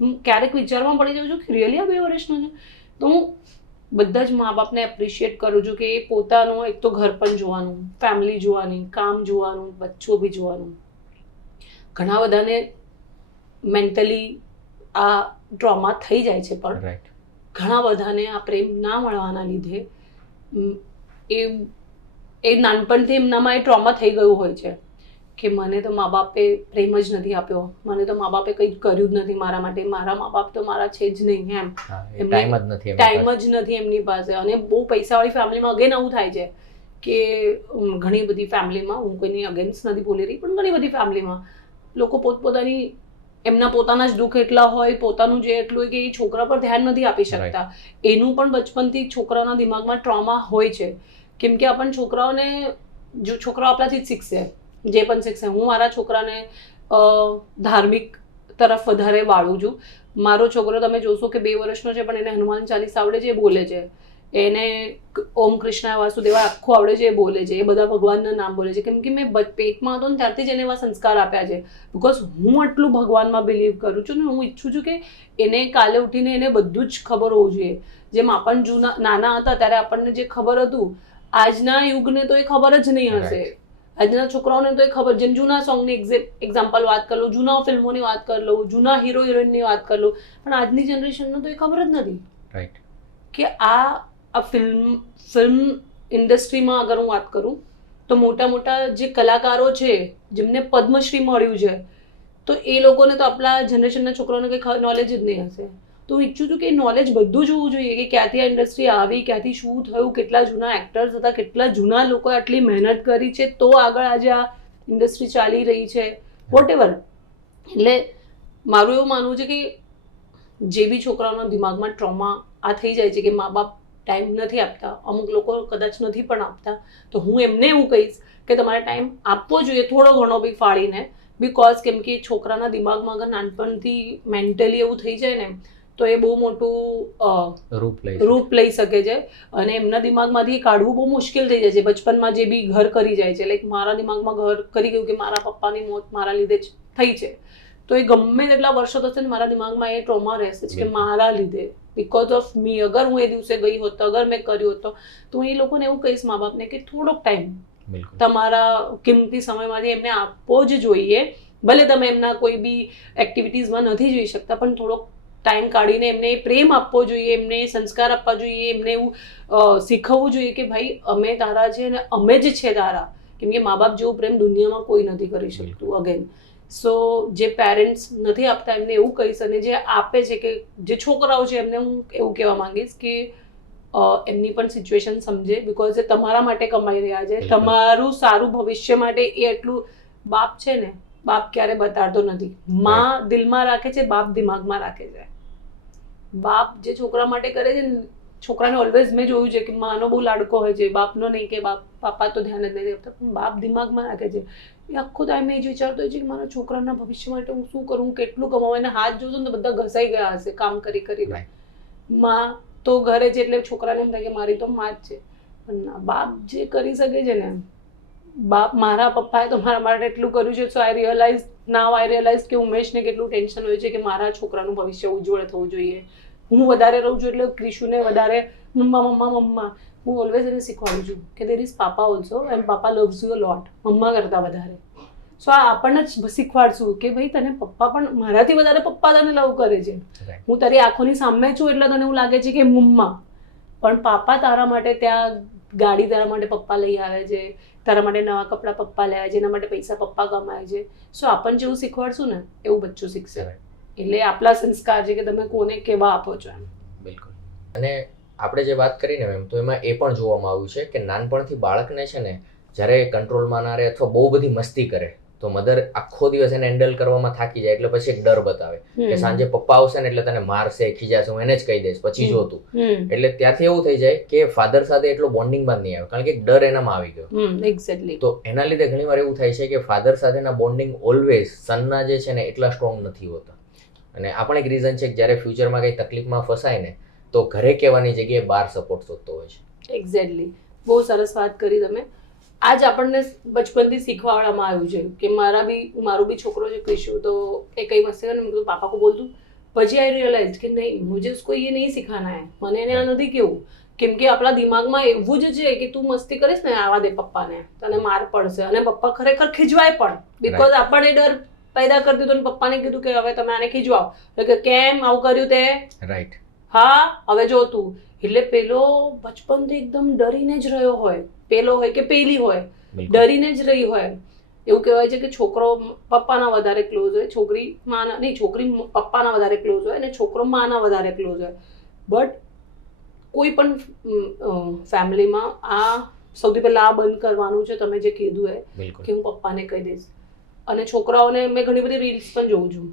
હું ક્યારેક વિચારમાં પડી જાઉં છું કે રિયલી આ 2 વર્ષનો છે. તો હું બધા જ મા બાપને એપ્રિશિએટ કરું છું કે એ પોતાનું એક તો ઘર પણ જોવાનું, ફેમિલી જોવાની, કામ જોવાનું, બચ્ચો બી જોવાનું. ઘણા બધાને મેન્ટલી આ ટ્રોમા થઈ જાય છે, પણ ઘણા બધાને આ પ્રેમ ના મળવાના લીધે એ નાનપણથી એમનામાં એ ટ્રોમા થઈ ગયું હોય છે કે મને તો મા બાપે પ્રેમ જ નથી આપ્યો, મને તો મા બાપે કંઈ કર્યું જ નથી મારા માટે, મારા મા બાપ તો મારા છે જ નહીં. ટાઈમ જ નથી એમની પાસે. અને બહુ પૈસાવાળી ફેમિલીમાં અગેન આવું થાય છે કે ઘણી બધી ફેમિલીમાં, હું કોઈની અગેન્સ્ટ નથી બોલી રહી, પણ ઘણી બધી ફેમિલીમાં લોકો પોતપોતાની એમના પોતાના જ દુઃખ એટલા હોય, પોતાનું જે એટલું હોય કે એ છોકરા પર ધ્યાન નથી આપી શકતા. એનું પણ બચપનથી છોકરાના દિમાગમાં ટ્રોમા હોય છે, કેમ કે આપણને છોકરાઓને જો છોકરાઓ આપણાથી જ શીખશે, જે પણ શીખશે. હું મારા છોકરાને ધાર્મિક તરફ વધારે વાળું છું. મારો છોકરો તમે જોશો કે 2 વર્ષનો છે પણ એને હનુમાન ચાલીસા આવડે છે, એ બોલે છે. એને ઓમ કૃષ્ણ વાસુદેવા આખું આવડે છે, એ બોલે છે. એ બધા ભગવાનના નામ બોલે છે, કેમ કે મેં પેટમાં હતો ને ત્યારથી જ એને એવા સંસ્કાર આપ્યા છે. બિકોઝ હું આટલું ભગવાનમાં બિલીવ કરું છું ને હું ઈચ્છું છું કે એને કાલે ઉઠીને એને બધું જ ખબર હોવું જોઈએ. જેમ આપણને નાના હતા ત્યારે આપણને જે ખબર હતું, આજના યુગને તો એ ખબર જ નહીં હશે. આજના છોકરાઓને તો એ ખબર, જેમ જૂના સોંગની એક્ઝામ્પલ વાત કરી લો, જૂના ફિલ્મોની વાત કરી લો, જૂના હીરો હિરોઈનની વાત કરી લો, પણ આજની જનરેશનને તો એ ખબર જ નથી કે આ ફિલ્મ ઇન્ડસ્ટ્રીમાં અગર હું વાત કરું તો મોટા મોટા જે કલાકારો છે જેમને પદ્મશ્રી મળ્યું છે, તો એ લોકોને તો આપણા જનરેશનના છોકરાઓને કંઈ નોલેજ જ નહીં હશે. તો હું ઈચ્છું છું કે નોલેજ બધું જ હોવું જોઈએ કે ક્યાંથી આ ઇન્ડસ્ટ્રી આવી, ક્યાંથી શું થયું, કેટલા જૂના એક્ટર્સ હતા, કેટલા જૂના લોકોએ આટલી મહેનત કરી છે તો આગળ આજે આ ઇન્ડસ્ટ્રી ચાલી રહી છે, વોટ એવર. એટલે મારું એવું માનવું છે કે જે બી છોકરાઓના દિમાગમાં ટ્રોમા આ થઈ જાય છે કે મા બાપ ટાઈમ નથી આપતા, અમુક લોકો કદાચ નથી પણ આપતા, તો હું એમને એવું કહીશ કે તમારે ટાઈમ આપવો જોઈએ, થોડો ઘણો બી ફાળીને. બિકોઝ કેમ કે છોકરાના દિમાગમાં અગર નાનપણથી મેન્ટલી એવું થઈ જાય ને તો એ બહુ મોટું રૂપ લઈ શકે છે અને એમના દિમાગમાંથી કાઢવું બહુ મુશ્કેલ થઈ જાય છે. બચપનમાં જે બી ઘર કરી જાય છે, લાઈક મારા દિમાગમાં ઘર કરી ગયું કે મારા પપ્પાની મોત મારા લીધે જ થઈ છે, તો એ ગમે તેટલા વર્ષો થશે ને મારા દિમાગમાં એ ટ્રોમા રહેશે કે મારા લીધે, બિકોઝ ઓફ મી. અગર હું એ દિવસે ગઈ હોત, અગર મેં કર્યું હતો, તો હું એ લોકોને એવું કહીશ મા બાપને કે થોડોક ટાઈમ તમારા કિંમતી સમયમાંથી એમને આપવો જ જોઈએ. ભલે તમે એમના કોઈ બી એક્ટિવિટીઝમાં નથી જઈ શકતા, પણ થોડોક ટાઈમ કાઢીને એમને પ્રેમ આપવો જોઈએ, એમને સંસ્કાર આપવા જોઈએ, એમને એવું શીખવવું જોઈએ કે ભાઈ અમે તારા છે અને અમે જ છે તારા. કેમ કે મા બાપ જેવો પ્રેમ દુનિયામાં કોઈ નથી કરી શકતું. અગેન સો જે પેરેન્ટ્સ નથી આપતા એમને એવું કહીશ, અને જે આપે છે કે જે છોકરાઓ છે એમને હું એવું કહેવા માંગીશ કે એમની પણ સિચ્યુએશન સમજે, બિકોઝ એ તમારા માટે કમાઈ રહ્યા છે, તમારું સારું ભવિષ્ય માટે. એ એટલું બાપ છે ને, બાપ ક્યારે બતાડતો નથી, માં દિલમાં રાખે છે, બાપ દિમાગમાં રાખે છે. બાપ જે છોકરા માટે કરે છે ને, છોકરાને ઓલવેઝ મેં જોયું છે કે માનો બહુ લાડકો હોય છે, બાપનો નહીં, કે પાપા તો ધ્યાન જ નથી આપતા, પણ બાપ દિમાગમાં રાખે છે. એ આખો ટાઈમ એ જ વિચારતો હોય છે કે મારા છોકરાના ભવિષ્ય માટે હું શું કરું, કેટલું કમાવું. એને હાથ જોતો ને તો બધા ઘસાઈ ગયા હશે કામ કરી કરીને. માં તો ઘરે છે એટલે છોકરાને એમ થાય કે મારી તો માં જ છે, પણ બાપ જે કરી શકે છે ને, બાપ મારા પપ્પાએ તો મારા માટે એટલું કર્યું છે. સો આઈ રિયલાઇઝ કે ઉમેશને કેટલું ટેન્શન હોય છે કે મારા છોકરાનું ભવિષ્ય ઉજ્જવળ થવું જોઈએ. હું વધારે રહું છું એટલે ક્રિશુને વધારે મમ્મા મમ્મા મમ્મા. હું ઓલવેઝ એને શીખવાડું છું કે there is papa also and papa loves you a lot, મમ્મા કરતા વધારે. સો આ આપણને જ શીખવાડશું કે ભાઈ તને પપ્પા પણ મારાથી વધારે પપ્પા તને લવ કરે છે. હું તારી આંખોની સામે છું એટલે તને એવું લાગે છે કે મમ્મા, પણ પાપા તારા માટે ત્યાં ગાડી તારા માટે પપ્પા લઈ આવે છે, તારા માટે નવા કપડાં પપ્પા લે છે, એના માટે પૈસા પપ્પા કમાય છે. સો આપણને જેવું શીખવાડશું ને એવું બચ્ચું શીખશે. એટલે આપણા સંસ્કાર છે કે તમે કોને કેવા આપો છો એમ. બિલકુલ. અને આપણે જે વાત કરીને મેમ, તો એમાં એ પણ જોવામાં આવ્યું છે કે નાનપણથી બાળકને છે ને જ્યારે કંટ્રોલમાં ના રહે અથવા બહુ બધી મસ્તી કરે તો મધર આખો દિવસ એને હેન્ડલ કરવામાં થાકી જાય, એટલે પછી એક ડર બતાવે કે સાંજે પપ્પા આવશે ને એટલે તને મારશે, ખીજાશે, હું એને જ કહી દઈશ પછી જોતું. એટલે ત્યારથી એવું થઈ જાય કે ફાધર સાથે એટલો બોન્ડિંગમાં જ નહીં આવે, કારણ કે એક ડર એનામાં આવી ગયો. એક્ઝેક્ટલી. તો એના લીધે ઘણીવાર એવું થાય છે કે ફાધર સાથેના બોન્ડિંગ ઓલવેઝ સનના જે છે ને એટલા સ્ટ્રોંગ નથી હોતા. અને આ પણ એક રીઝન છે કે જ્યારે ફ્યુચરમાં કંઈ તકલીફમાં ફસાય ને તો ઘરે કહેવાની જગ્યાએ બહાર સપોર્ટ શોધતો હોય છે. એક્ઝેક્ટલી. બહુ સરસ વાત કરી તમે. આજ આપણને બચપનથી શીખવાડવામાં આવ્યું છે કે મારો બી છોકરો છે ક્રિશુ, તો એ કઈ મસ્તી કરે ને મેં કીધું પાપા કો બોલ દઉં. પછી આઈ રિયલાઇઝ કે નહીં, મુझे उसको ये नहीं सिखाना है. મને એને આ નથી કેવું, કેમ કે આપણા દિમાગમાં એવું જ છે કે તું મસ્તી કરીશ ને આવા દે પપ્પાને, તને માર પડશે. અને પપ્પા ખરેખર ખીજવાય પણ, બીકોઝ આપણને ડર પેદા કરી દીધો અને પપ્પાને કીધું કે હવે તમે આને ખીજવાઓ, એટલે કેમ આવું કર્યું તે, રાઈટ, હા હવે જો તું. એટલે પેલો બચપનથી એકદમ ડરીને જ રહ્યો હોય, પેલો હોય કે પેલી હોય, ડરીને જ રહી હોય. એવું કહેવાય છે કે છોકરો પપ્પાના વધારે ક્લોઝ હોય, છોકરી માના નહીં, છોકરી પપ્પાના વધારે ક્લોઝ હોય અને છોકરો માના વધારે ક્લોઝ હોય. બટ કોઈ પણ ફેમિલીમાં આ સૌથી પહેલા આ બંધ કરવાનું છે. તમે જે કીધું એ કે હું પપ્પાને કહી દઈશ. અને છોકરાઓને મેં ઘણી બધી રીલ્સ પણ જોઉં છું,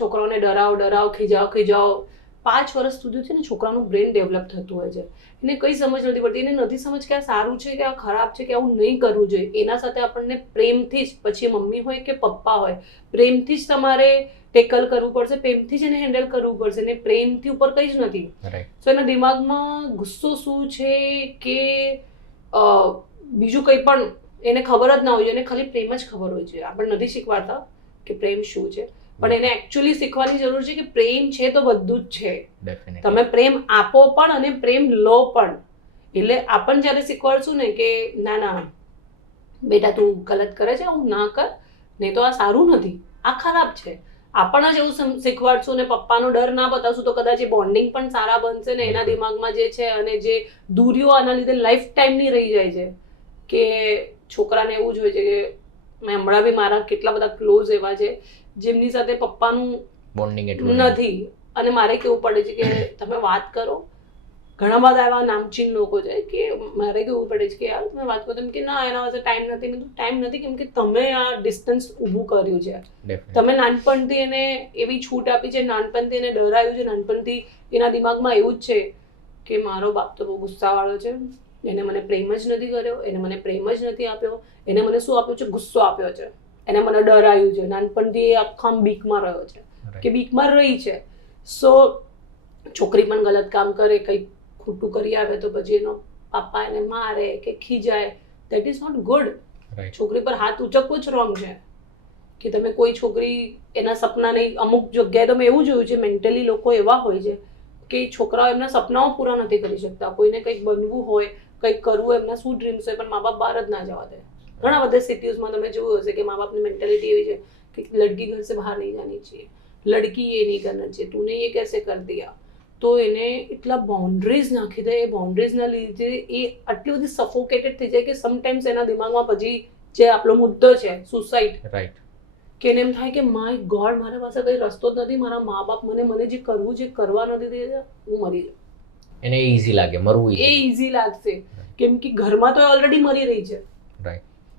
છોકરાઓને ડરાવ ખીજાવ. 5 વર્ષ સુધી છે ને છોકરાનું બ્રેન ડેવલપ થતું હોય છે. એને કઈ સમજ નથી પડતી, એને નથી સમજ કે આ સારું છે કે આ ખરાબ છે, કે આવું નહીં કરવું જોઈએ. એના સાથે આપણને પ્રેમથી જ, પછી મમ્મી હોય કે પપ્પા હોય, પ્રેમથી જ તમારે ટેકલ કરવું પડશે, પ્રેમથી જ એને હેન્ડલ કરવું પડશે. ને પ્રેમથી ઉપર કંઈ જ નથી. તો એના દિમાગમાં ગુસ્સો શું છે કે બીજું કંઈ પણ એને ખબર જ ના હોય, એને ખાલી પ્રેમ જ ખબર હોય છે. આપણે નથી શીખવાડતા કે પ્રેમ શું છે, પણ એને એકચ્યુઅલી શીખવાની જરૂર છે કે પ્રેમ છે તો બધું જ છે. તમે પ્રેમ આપો પણ અને પ્રેમ લો પણ. એટલે આપણને જ્યારે શીખવાડશું ને કે ના ના બેટા તું ગલત કરે છે, હું ના કર, નહીં તો આ સારું નથી, આ ખરાબ છે, આપણને જ એવું શીખવાડશું ને પપ્પાનો ડર ના બતાવશું તો કદાચ એ બોન્ડિંગ પણ સારા બનશે ને એના દિમાગમાં જે છે અને જે દૂરીઓ આના લીધે લાઈફ ટાઈમની રહી જાય છે. કે છોકરાને એવું જ હોય છે કે મેં હમણાં બી મારા કેટલા બધા ક્લોઝ એવા છે જેમની સાથે પપ્પાનું બોન્ડિંગ એટલું નથી, અને મારે કેવું પડે છે કે તમે વાત કરો. ઘણા બધા એવા નામચીન લોકો છે કે મારે કેવું પડે છે કે યાર તમે વાત કરો, તેમ કે ના એના પાસે ટાઈમ નથી. મેં ટાઈમ નથી કેમ કે તમે આ ડિસ્ટન્સ ઊભું કર્યું છે, તમે નાનપણથી એને એવી છૂટ આપી છે, નાનપણથી એને ડરાયું છે, નાનપણથી એના દિમાગમાં એવું જ છે કે મારો બાપ તો બહુ ગુસ્સાવાળો છે, એને મને પ્રેમ જ નથી કર્યો, એને મને પ્રેમ જ નથી આપ્યો, એને મને શું આપ્યું છે, ગુસ્સો આપ્યો છે, એને મને ડરાયું છે. નાનપણથી એ આખા બીકમાં રહ્યો છે કે બીકમાં રહી છે. સો છોકરી પણ ગલત કામ કરે, કંઈક ખોટું કરી આવે તો પછી એનો પાપા એને મારે કે ખીજાય, દેટ ઇઝ નોટ ગુડ. છોકરી પર હાથ ઉચકવો જ રોંગ છે. કે તમે કોઈ છોકરી એના સપના નહીં, અમુક જગ્યાએ તો મેં એવું જોયું છે મેન્ટલી લોકો એવા હોય છે કે છોકરાઓ એમના સપનાઓ પૂરા નથી કરી શકતા. કોઈને કંઈક બનવું હોય, કંઈક કરવું, એમના શું ડ્રીમ્સ હોય, પણ મા બાપ બહાર જ ના જવા દે. ઘણા બધા સિટીઝમાં તમે જોયું હશે કે મા બાપની મેન્ટેલિટી એવી છે કે લડકી ઘર સે બહાર નહીં જાની चाहिए, લડકી ये नहीं करना चाहिए, तूने ये कैसे कर दिया. તો એને એટલા બાઉન્ડ્રીઝ નાખી દે, એ બાઉન્ડ્રીઝના લીધે એ આટલી બધી સફોકેટેડ થઈ જાય કે સમટાઈમ્સ એના દિમાગમાં પછી જે આપણો મુદ્દો છે સુસાઇડ, રાઈટ, કે એને એમ થાય કે માય ગોડ મારા પાસે કંઈ રસ્તો જ નથી, મારા મા બાપ મને જે કરવું છે કરવા નથી દેતા, હું મરી જાઉં. એને ઈઝી લાગે મરવું, એ ઈઝી લાગશે કેમ કે ઘરમાં તો ઓલરેડી મરી રહી છે,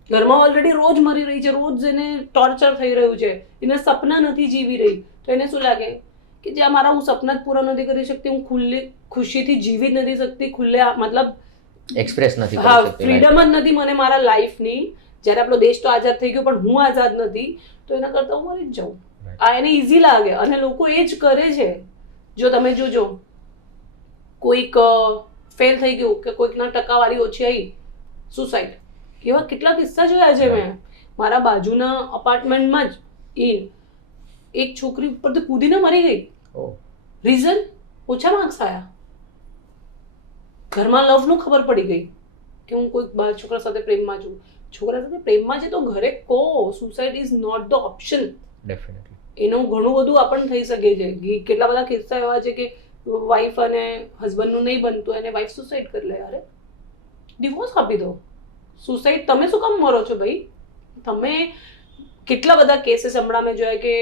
ઘરમાં ઓલરેડી રોજ મરી રહી છે, રોજ એને ટોર્ચર થઈ રહ્યું છે, એને સપના નથી જીવી રહી, તો એને શું લાગે કે જ્યાં મારા હું સપના જ પૂરા નથી કરી શકતી, હું ખુશીથી જીવી જ નથી શકતી, મતલબ એક્સપ્રેસ નથી હા કરી શકતી ફ્રીડમ જ નથી મને મારા લાઈફની. જ્યારે આપણો દેશ તો આઝાદ થઈ ગયો પણ હું આઝાદ નથી, તો એના કરતાં હું મરી જ જાઉં. આ એને ઇઝી લાગે અને લોકો એ જ કરે છે. જો તમે જોજો, કોઈક ફેલ થઈ ગયું કે કોઈકના ટકાવારી ઓછી આવી, સુસાઇડ. એવા કેટલા કિસ્સા જોયા છે મેં મારા બાજુના અપાર્ટમેન્ટમાં જ. એક છોકરી ઉપરથી કૂદીને મરી ગઈ. રીઝન ઓછા માર્ક્સ આવ્યા. ઘરમાં લવનું ખબર પડી ગઈ કે હું કોઈક બાર છોકરા સાથે પ્રેમમાં છું. છોકરા સાથે પ્રેમમાં છે તો ઘરે કહો, suicide is not the option. Definitely એનું ઘણું બધું આપણને થઈ શકે છે. કેટલા બધા કિસ્સા એવા છે કે વાઈફ અને હસબન્ડનું નહીં બનતું અને વાઈફ સુસાઇડ કરી લે. અરે ડિવોર્સ આપી દો. સુસાઇડ તમે શું કામ મરો છો ભાઈ? તમે કેટલા બધા કેસીસ હમણાં મેં જોયા કે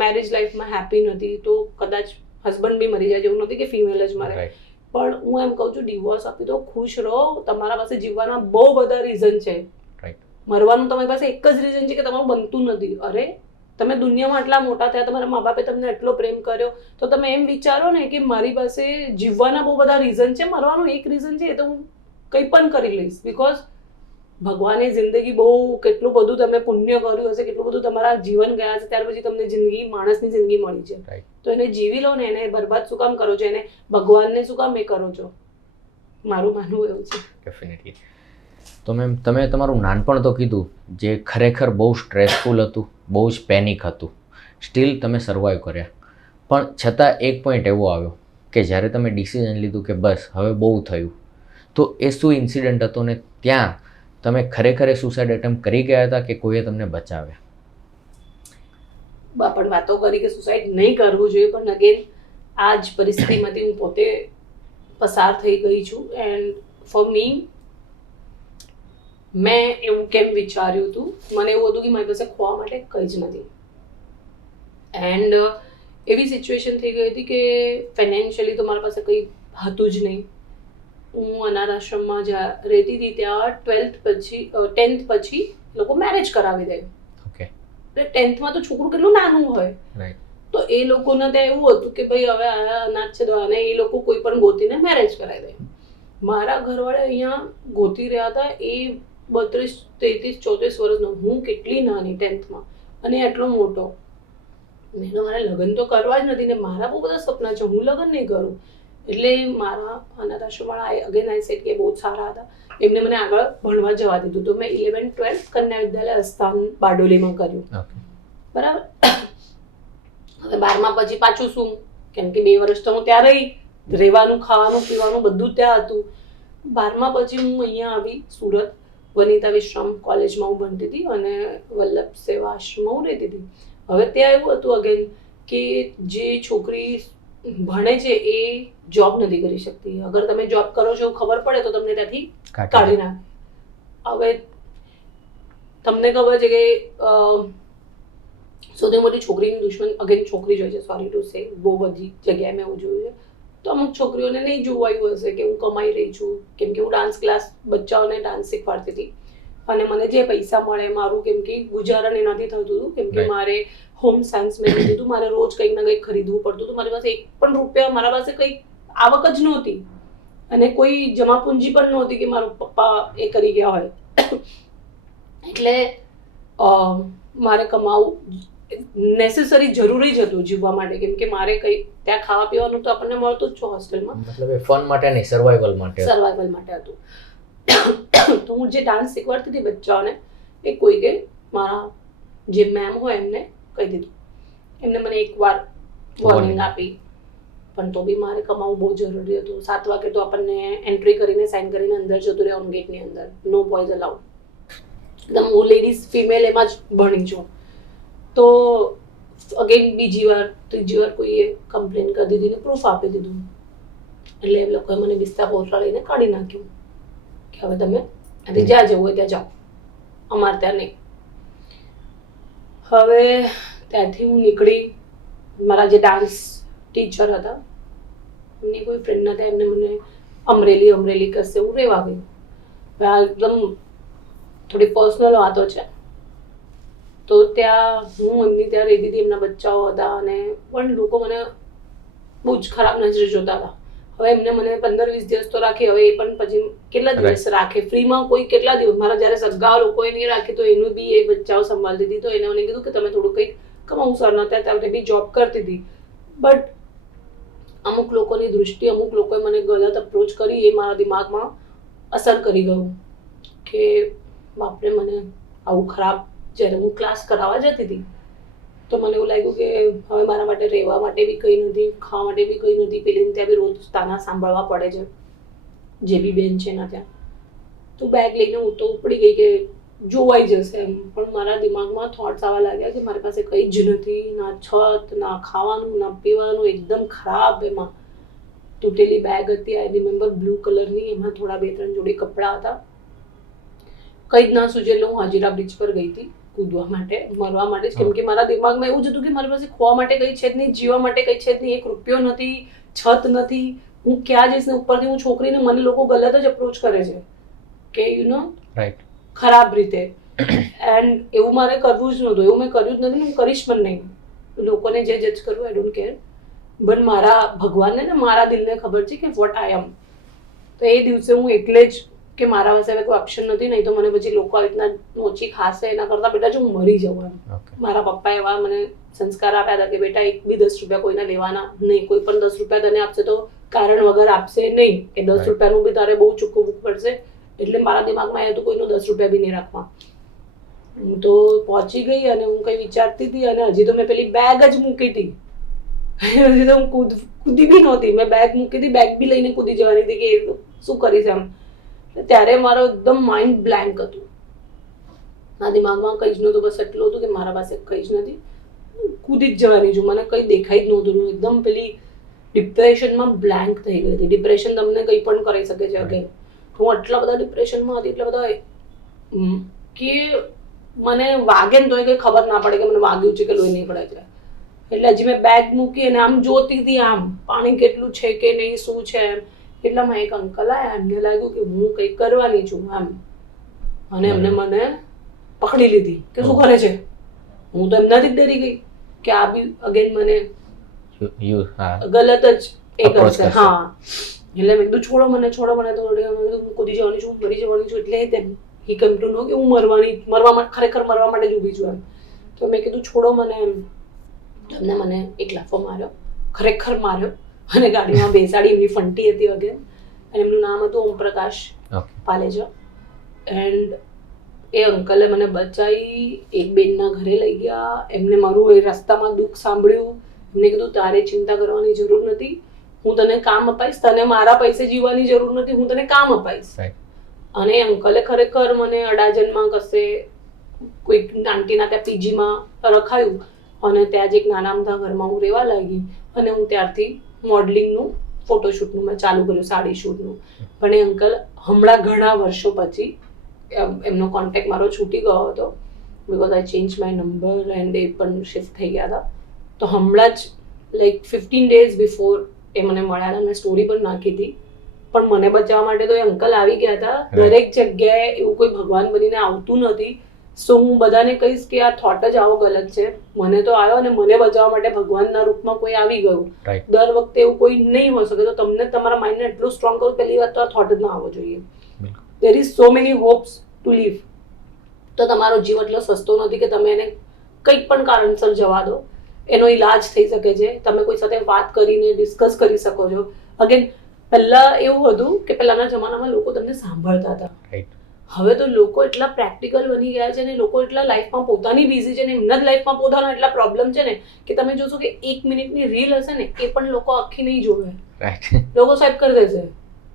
મેરેજ લાઈફમાં હેપી નથી તો કદાચ હસબન્ડ બી મરી જાય. એવું નથી કે ફિમેલ જ મરે, પણ હું એમ કહું છું ડિવોર્સ આપી દો, ખુશ રહો. તમારા પાસે જીવવાના બહુ બધા રીઝન છે. મરવાનું તમારી પાસે એક જ રીઝન છે કે તમારું બનતું નથી. અરે તમે દુનિયામાં આટલા મોટા થયા, તમારા મા બાપે તમને એટલો પ્રેમ કર્યો, તો તમે એમ વિચારો ને કે મારી પાસે જીવવાના બહુ બધા રીઝન છે, મરવાનું એક રીઝન છે, એ તો હું કંઈ પણ કરી લઈશ. બિકોઝ ભગવાને જિંદગી બહુ કેટલું બધું તમે પુણ્ય કર્યું હશે, કેટલું બધું તમારા જીવન ગયા હશે, ત્યાર પછી તમને જિંદગી, માણસની જિંદગી મળી છે, તો એને જીવી લો ને. એને બરબાદ શું કામ કરો છો? એને ભગવાનને શું કામ એ કરો છો? મારું માનવું એવું છે. ડેફિનેટલી. તો મેમ તમે તમારું નાનપણ તો કીધું, જે ખરેખર બહુ સ્ટ્રેસફુલ હતું, બહુ જ પેનિક હતું, સ્ટીલ તમે સર્વાઈવ કર્યા, પણ છતાં એક પોઈન્ટ એવો આવ્યો કે જ્યારે તમે ડિસિઝન લીધું કે બસ હવે બહુ થયું, તો એ શું ઇન્સિડન્ટ હતો ને ત્યાં તમે ખરેખર સુસાઇડ એટેમ્પ્ટ કરી ગયા હતા કે કોઈએ તમને બચાવ્યા? પણ વાતો કરી કે સુસાઇડ નહીં કરવું જોઈએ, પણ અગેન આ જ પરિસ્થિતિમાંથી હું પોતે પસાર થઈ ગઈ છું. એન્ડ ફોર મી, મેં એવું કેમ વિચાર્યું હતું, મને એવું હતું કે મારી પાસે ખોવા માટે કંઈ જ નથી. એન્ડ એવી સિચ્યુએશન થઈ ગઈ હતી કે ફાઇનાન્શિયલી તો મારી પાસે કંઈ હતું જ નહીં. હું અનાથ આશ્રમમાં જ્યાં રહેતી હતી ત્યાં 10th પછી લોકો મેરેજ કરાવી દે. ઓકે. એટલે 10thમાં તો છોકરું કેટલું નાનું હોય, તો એ લોકોને ત્યાં એવું હતું કે ભાઈ હવે આ અનાથ છે તો આને એ લોકો કોઈ પણ ગોતીને મેરેજ કરાવી દે. મારા ઘરવાળા અહીંયા ગોતી રહ્યા હતા, એ 32, 33, 34 વર્ષનો, હું કેટલી નાની 10thમાં, અને એટલો મોટો. મેં તો મારે લગ્ન તો કરવા જ નથી ને મારા બહુ બધા સપના છે, હું લગ્ન નહીં કરું. એટલે મારા અનાથ આશ્રમવાળા અગેન આઈ સેડ કે બહુ જ સારા હતા, એમને મને આગળ ભણવા જવા દીધું. તો મેં 11th 12th કન્યા વિદ્યાલય અસ્થાન બારડોલીમાં કર્યું. બરાબર. હવે 12મા પછી પાછું શું, કેમ કે 2 વર્ષ તો હું ત્યાં રહી, રહેવાનું, ખાવાનું, પીવાનું બધું ત્યાં હતું. 12મા પછી હું અહીંયા આવી સુરત, વનિતા વિશ્રામ કોલેજમાં હું ભણતી હતી અને વલ્લભ સેવા આશ્રમમાં હું રહેતી હતી. હવે ત્યાં એવું હતું અગેન કે જે છોકરી ભણે છે એ જોબ નથી કરી શકતી. અગર તમે જોબ કરો છો ખબર પડે તો તમને ત્યાંથી કાઢી નાખે. હવે તમને ખબર છે કે સૌથી મોટી છોકરીની દુશ્મન અગેન છોકરી જ હોય છે. સોરી ટુ સે, બહુ બધી જગ્યાએ મેં એવું જોયું છે. તો અમુક છોકરીઓને નહીં જોવાયું હશે કે હું કમાઈ રહી છું, કેમ કે હું ડાન્સ ક્લાસ બચ્ચાઓને ડાન્સ શીખવાડતી હતી અને મને જે પૈસા મળે મારું, કેમ કે ગુજરાન એનાથી થતું હતું, કેમ કે મારે હોમ સાયન્સ મેં લીધું હતું, મારે રોજ કંઈક ના કંઈક ખરીદવું પડતું હતું. મારી પાસે 1 પણ રૂપિયા, મારા પાસે કંઈક આવક જ નહોતી અને કોઈ જમા પૂંજી પણ નહોતી કે મારા પપ્પા એ કરી ગયા હોય. એટલે મારે કમાવું નેસેસરી જરૂરી જ હતું જીવવા માટે, કેમ કે મારે કંઈ ત્યાં ખાવા પીવાનું તો આપણને મળતું જ છે હોસ્ટેલમાં. મતલબ એ ફન માટે નહીં, સર્વાઈવલ માટે હતું. તો હું જે ડાન્સ શીખવાડતી હતી બચ્ચાઓને, એ કોઈ કે મારા જે મેમ હોય એમને કહી દીધું. એમને મને એકવાર વોર્નિંગ આપી, પણ તો બી મારે કમાવું બહુ જરૂરી હતું. 7 વાગે તો આપણને એન્ટ્રી કરીને સાઇન કરીને અંદર જતું રહેવાનું ગેટની અંદર, નો બોયઝ અલાઉડ. એકદમ હું લેડીઝ ફિમેલ એમાં જ ભણી છું. તો અગેન બીજી વાર ત્રીજી વાર કોઈએ કમ્પ્લેન કરી દીધી ને પ્રૂફ આપી દીધું. એટલે એ લોકોએ મને બિસ્તા પોટલા લઈને કાઢી નાખ્યું કે હવે તમે ત્યાંથી જ્યાં જવું હોય ત્યાં જાઓ, અમારે ત્યાં નહીં. હવે ત્યાંથી હું નીકળી. મારા જે ડાન્સ ટીચર હતા એમની કોઈ ફ્રેન્ડ નતા, એમને મને અમરેલી કરશે હું રહેવા ગઈ. આ એકદમ થોડી પર્સનલ વાતો છે. તો ત્યાં હું એમની ત્યાં રહેતી હતી, એમના બચ્ચાઓ હતા, અને પણ લોકો મને બહુ જ ખરાબ નજરે જોતા હતા. હવે એમને મને 15-20 દિવસ તો રાખી, હવે એ પણ પછી કેટલા દિવસ રાખે ફ્રીમાં, કોઈ કેટલા દિવસ. મારા જ્યારે સગા લોકોએ નહીં રાખી તો એનું બી એ બચ્ચાઓ સંભાળતી હતી, તો એને મને કીધું કે તમે થોડું કંઈક કમાવું સર. નતા ત્યારે બી જોબ કરતી હતી, બટ અમુક લોકોની દૃષ્ટિ, અમુક લોકોએ મને ગલત અપ્રોચ કરી, એ મારા દિમાગમાં અસર કરી ગયું કે બાપરે, મને આવું ખરાબ. જ્યારે હું ક્લાસ કરાવવા જતી હતી તો મને એવું લાગ્યું કે હવે મારા માટે રહેવા માટે બી કંઈ નથી, ખાવા માટે બી કંઈ નથી. પેલીને ત્યાં બી રોજ તાના સાંભળવા પડે છે, જે બી બેન છે એના ત્યાં. તો બેગ લઈને હું તો ઉપડી ગઈ કે જોવાઈ જશે એમ. પણ મારા દિમાગમાં થોટ્સ આવવા લાગ્યા કે મારી પાસે કંઈ જ નથી, ના છત, ના ખાવાનું, ના પીવાનું, એકદમ ખરાબ. એમાં તૂટેલી બેગ હતી, આઈ રિમેમ્બર, બ્લુ કલરની. એમાં થોડા 2-3 જોડી કપડાં હતા. કંઈ જ ના સૂજેલું હું હાજીરા બ્રિજ પર ગઈ હતી કૂદવા માટે, મરવા માટે જ. કેમ કે મારા દિમાગમાં એવું જ હતું કે મારી પાસે ખોવા માટે કંઈ છે જ નહીં, જીવવા માટે કંઈ છે જ નહીં, 1 રૂપિયો નથી, છત નથી, હું ક્યાં જઈશ. ને ઉપરથી હું છોકરીને મને લોકો ગલત જ અપ્રોચ કરે છે કે યુ નો રાઈટ, ખરાબ રીતે. એન્ડ એવું મારે કરવું જ નહોતું, એવું મેં કર્યું જ નથી, હું કરીશ પણ નહીં. લોકોને જે જજ કરવું, આઈ ડોન્ટ કેર. બટ મારા ભગવાનને ને મારા દિલને ખબર છે કે વોટ આઈ એમ. તો એ દિવસે હું એટલે જ કે મારા પાસે હવે કોઈ ઓપ્શન નથી, નહીં તો મને પછી લોકો આવી રીતના નોચી ખાશે. એના કરતાં બેટા જો હું મરી જવાનું. મારા પપ્પા એવા મને સંસ્કાર આપ્યા હતા કે બેટા 1 બી 10 રૂપિયા કોઈને લેવાના નહીં. કોઈ પણ 10 રૂપિયા તને આપશે તો કારણ વગર આપશે નહીં, કે 10 રૂપિયાનું બી તારે બહુ ચૂકવવું પડશે. એટલે મારા દિમાગમાં એ હતું કોઈનું 10 રૂપિયા બી નહીં રાખવા. હું તો પહોંચી ગઈ અને હું કંઈ વિચારતી હતી, અને હજી તો મેં પેલી બેગ જ મૂકી હતી. હજી તો હું કૂદી બી નહોતી, મેં બેગ મૂકી હતી, બેગ બી લઈને કૂદી જવાની હતી કે શું કરીશ એમ. ત્યારે મારો એકદમ માઇન્ડ બ્લેન્ક હતું, મારા દિમાગમાં કંઈ જ નહોતું. બસ એટલું હતું કે મારા પાસે કંઈ જ નથી, કૂદી જ જવાની છું. મને કંઈ દેખાઈ જ નહોતું. હું એકદમ પેલી ડિપ્રેશનમાં બ્લેન્ક થઈ ગઈ હતી. ડિપ્રેશન તમને કંઈ પણ કરી શકે છે. અગેન હું આટલા બધા ડિપ્રેશનમાં હતી, એટલા બધા કે મને વાગે ને તોય કંઈ ખબર ના પડે કે મને વાગ્યું છે કે લોહી નહીં પડે છે. એટલે હજી મેં બેગ મૂકી અને આમ જોતી હતી, આમ પાણી કેટલું છે કે નહીં, શું છે એમ. એટલામાં એક અંકલ આવ્યા, એમને લાગ્યું કે હું કંઈક કરવાની છું આમ, અને એમને મને પકડી લીધી કે શું કરે છે. હું તો એમનાથી જ ડરી ગઈ કે આ બી અગેન મને ગલત જ એ કરશે. હા, એટલે મેં કીધું છોડો મને, છોડો મને. તો હું કૂદી જવાની છું, મરી જવાની છું. એટલે તેમ હી કમ ટુ નો કે હું ખરેખર મરવા માટે જ ઊભી છું એમ. તો મેં કીધું છોડો મને એમ. એમને મને એક લાફો માર્યો, ખરેખર માર્યો, અને ગાડીમાં બેસાડી. એમની ફંટી હતી વગેરે, અને એમનું નામ હતું ઓમપ્રકાશ પાલેજા. એન્ડ એ અંકલે મને બચાવી, એક બેનના ઘરે લઈ ગયા. એમને મારું એ રસ્તામાં દુઃખ સાંભળ્યું. એમને કીધું તારે ચિંતા કરવાની જરૂર નથી, હું તને કામ અપાઈશ, તને મારા પૈસે જીવવાની જરૂર નથી, હું તને કામ અપાઈશ. અને અંકલે ખરેખર મને અડાજણમાં કશે કોઈક આંટીના ત્યાં પીજીમાં રખાયું, અને ત્યાં જ એક નાના અમથા ઘરમાં હું રહેવા લાગી. અને હું ત્યારથી મોડલિંગનું, ફોટોશૂટનું મેં ચાલુ કર્યું, સાડી શૂટનું. પણ એ અંકલ હમણાં ઘણા વર્ષો પછી એમનો કોન્ટેક્ટ મારો છૂટી ગયો હતો, because I change my number and એ પણ શિફ્ટ થઈ ગયા હતા. તો હમણાં જ લાઈક 15 days બિફોર એ મને મળ્યા, મેં સ્ટોરી પણ નાખી હતી. પણ મને બચાવવા માટે તો એ અંકલ આવી ગયા હતા. દરેક જગ્યાએ એવું કોઈ ભગવાન બનીને આવતું નથી. સો હું બધાને કહીશ કે આ થોટ જ આવો ગલત છે. મને તો આવ્યો, અને મને બચાવવા માટે ભગવાનના રૂપમાં કોઈ આવી ગયું. દર વખતે એવું કોઈ નહીં હોઈ શકે. તો તમને તમારા માઇન્ડને એટલું સ્ટ્રોંગ કરો, પહેલી વાત તો આ થોટ જ ના આવવો જોઈએ. There is so many hopes to live. તો તમારો જીવ એટલો સસ્તો નથી કે તમે એને કંઈક પણ કારણસર જવા દો. એનો ઈલાજ થઈ શકે છે. તમે કોઈ સાથે વાત કરીને ડિસ્કસ કરી શકો છો. અગેન પહેલા એવું હતું કે પહેલાના જમાનામાં લોકો તમને સાંભળતા હતા. હવે તો લોકો એટલા પ્રેક્ટિકલ બની ગયા છે ને, લોકો એટલા લાઈફમાં પોતાની બિઝી છે ને, એમના જ લાઈફમાં પોતાના એટલા પ્રોબ્લેમ છે ને, કે તમે જોશો કે 1 મિનિટની રીલ હશે ને, એ પણ લોકો આખી નહીં જોવે. લોકો સ્વાઈપ કરી દેશે.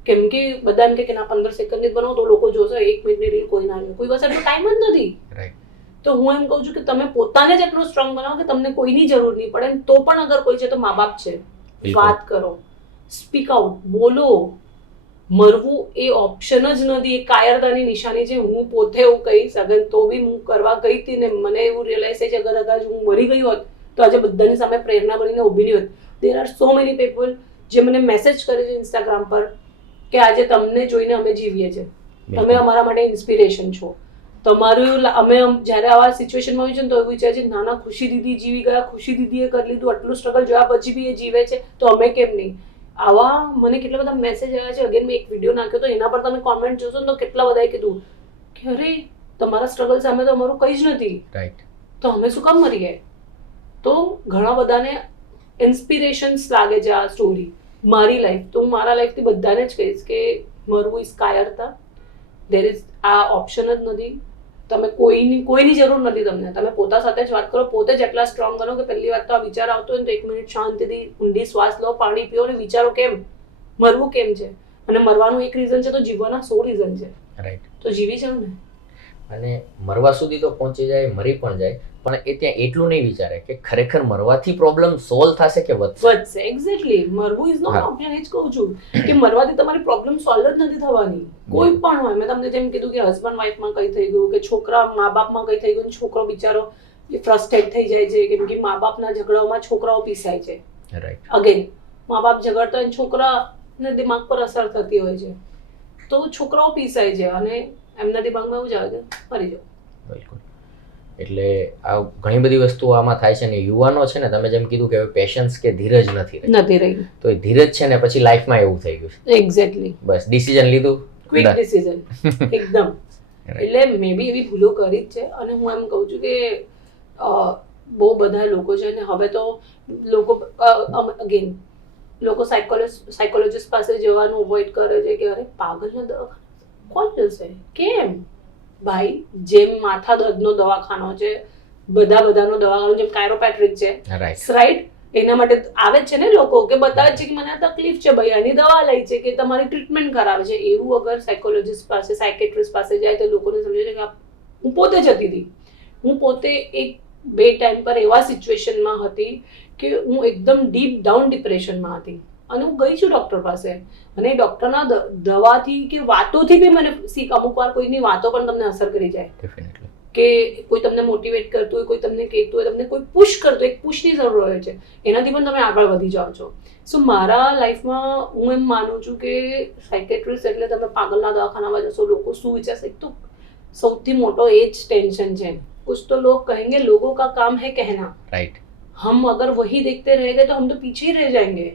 કેમ કે બધા એમ કે ના 15 સેકન્ડની જ બનાવો તો લોકો જોશે. 1 મિનિટની રીલ કોઈ ના લે, કોઈ પાસે એટલો ટાઈમ જ નથી. તો હું એમ કહું છું કે તમે પોતાને જ એટલું સ્ટ્રોંગ બનાવો કે તમને કોઈની જરૂર નહીં પડે. તો પણ અગર કોઈ છે તો મા બાપ છે, વાત કરો, સ્પીક આઉટ, બોલો. મરવું એ ઓપ્શન જ નથી, એ કાયરતાની નિશાની છે. હું પોતે એવું કહીશ, અગર તો બી હું કરવા ગઈ હતી ને મને એવું રિયલાઇઝ છે કે અગર હું મરી ગઈ હોત તો આજે બધાની સામે પ્રેરણા બનીને ઊભી નહીં હોત. There are so many people જે મને મેસેજ કરે છે ઇન્સ્ટાગ્રામ પર કે આજે તમને જોઈને અમે જીવીએ છીએ, તમે અમારા માટે ઇન્સ્પિરેશન છો. તમારું અમે જ્યારે આવા સિચ્યુએશનમાં હોય છે ને તો એવું વિચારે છે નાના ખુશી દીદી જીવી ગયા, ખુશી દીદીએ કરી લીધું, આટલું સ્ટ્રગલ જોયા પછી બી એ જીવે છે તો અમે કેમ નહીં. આવા મને કેટલા બધા મેસેજ આવ્યા છે. અગેન મેં એક વિડીયો નાખ્યો તો એના પર તમે કોમેન્ટ જોશો ને તો કેટલા બધાએ કીધું કે અરે તમારા સ્ટ્રગલ સામે તો અમારું કંઈ જ નથી, રાઈટ. તો અમે શું કામ મરીએ. તો ઘણા બધાને ઇન્સ્પિરેશન્સ લાગે છે આ સ્ટોરી. મારી લાઈફ તો હું મારા લાઈફથી બધાને જ કહીશ કે મરવું ઇઝ કાયરતા. દેર ઇઝ આ ઓપ્શન જ નથી. તમે કોઈની જરૂર નથી તમને. તમે પોતા સાથે જ વાત કરો, પોતે જ એટલા સ્ટ્રોંગ બનો કે પહેલી વાત તો આ વિચાર આવતો હોય ને તો 1 મિનિટ શાંતિથી ઊંડી શ્વાસ લો, પાણી પીઓ અને વિચારો કેમ મરવું કેમ છે. અને મરવાનું એક રીઝન છે તો જીવવાના 100 રીઝન છે. રાઈટ. તો જીવી જાવ ને. અને મરવા સુધી તો પહોંચી જાય, મરી પણ જાય, પણ એ ત્યાં એટલું નહીં વિચારે કે ખરેખર મરવાથી પ્રોબ્લેમ સોલ્વ થશે કે વધશે. એક્ઝેક્ટલી. મરવું ઇઝ નોટ ઓપ્શન. એ જ કહું છું કે મરવાથી તમારી પ્રોબ્લેમ સોલ્વ જ નથી થવાની. કોઈ પણ હોય. મેં તમને જેમ કીધું કે હસબન્ડ વાઈફમાં કંઈ થઈ ગયું, કે છોકરા મા બાપમાં કંઈ થઈ ગયું, છોકરો બિચારો ફ્રસ્ટ્રેટ થઈ જાય છે કેમ કે મા બાપના ઝઘડાઓમાં છોકરાઓ પીસાય છે. રાઈટ. અગેન મા બાપ ઝઘડતા હોય છોકરાને દિમાગ પર અસર થતી હોય છે તો છોકરાઓ પીસાય છે અને એમના દિમાગમાં એવું જ આવે કે મરી જાઓ. બિલકુલ. એટલે આ ઘણી બધી વસ્તુઓ આમાં થાય છે ને યુવાનો છે ને તમે જેમ કીધું કે પેશન્સ કે ધીરજ નથી રહી. તો એ ધીરજ છે ને પછી લાઈફમાં એવું થઈ ગયું છે. એક્ઝેક્ટલી. બસ ડિસિઝન લીધું, ક્વિક ડિસિઝન એકદમ. એટલે મે બી એવી ભૂલો કરી જ છે અને હું એમ કહું છું કે બહુ બધા લોકો છે ને હવે તો લોકો અગેન લોકો સાયકોલોજીસ્ટ પાસે જવાનું અવોઇડ કરે છે કે અરે પાગલના દવાખાના કોણ જશે. કેમ ભાઈ? જેમ માથા દર્દનો દવાખાનો છે, બધાનો દવાખાનો, જેમ કાયરોપેટ્રિક છે, રાઈટ, એના માટે આવે છે ને લોકો કે બતાવે છે કે મને આ તકલીફ છે ભાઈ, આની દવા લઈ છે કે તમારી ટ્રીટમેન્ટ કરાવે છે. એવું અગર સાયકોલોજીસ્ટ પાસે, સાયકેટ્રિસ્ટ પાસે જાય તો લોકોને સમજે છે કે હું પોતે જતી હતી. હું પોતે 1-2 ટાઈમ પર એવા સિચ્યુએશનમાં હતી કે હું એકદમ ડીપ ડાઉન ડિપ્રેશનમાં હતી અને હું ગઈ છું ડૉક્ટર પાસે અને ડૉક્ટરના દવાથી કે વાતોથી બી મને શીખ. અમુક વાર કોઈની વાતો પણ તમને અસર કરી જાય. ડેફિનેટલી. કે કોઈ તમને મોટિવેટ કરતું હોય, કોઈ તમને કહેતું હોય, તમને કોઈ પુશ કરતું હોય, એક પુશની જરૂર હોય છે, એનાથી પણ તમે આગળ વધી જાઓ છો. સો મારા લાઈફમાં હું એમ માનું છું કે સાયકેટ્રિસ્ટ એટલે તમે પાગલના દવાખાનામાં જશો, લોકો શું વિચારશે. એક તો સૌથી મોટો એ જ ટેન્શન છે. कुछ तो लोग कहेंगे, लोगों का काम है कहना. राइट. हम अगर वही देखते रह गए तो हम तो पीछे ही रह जाएंगे.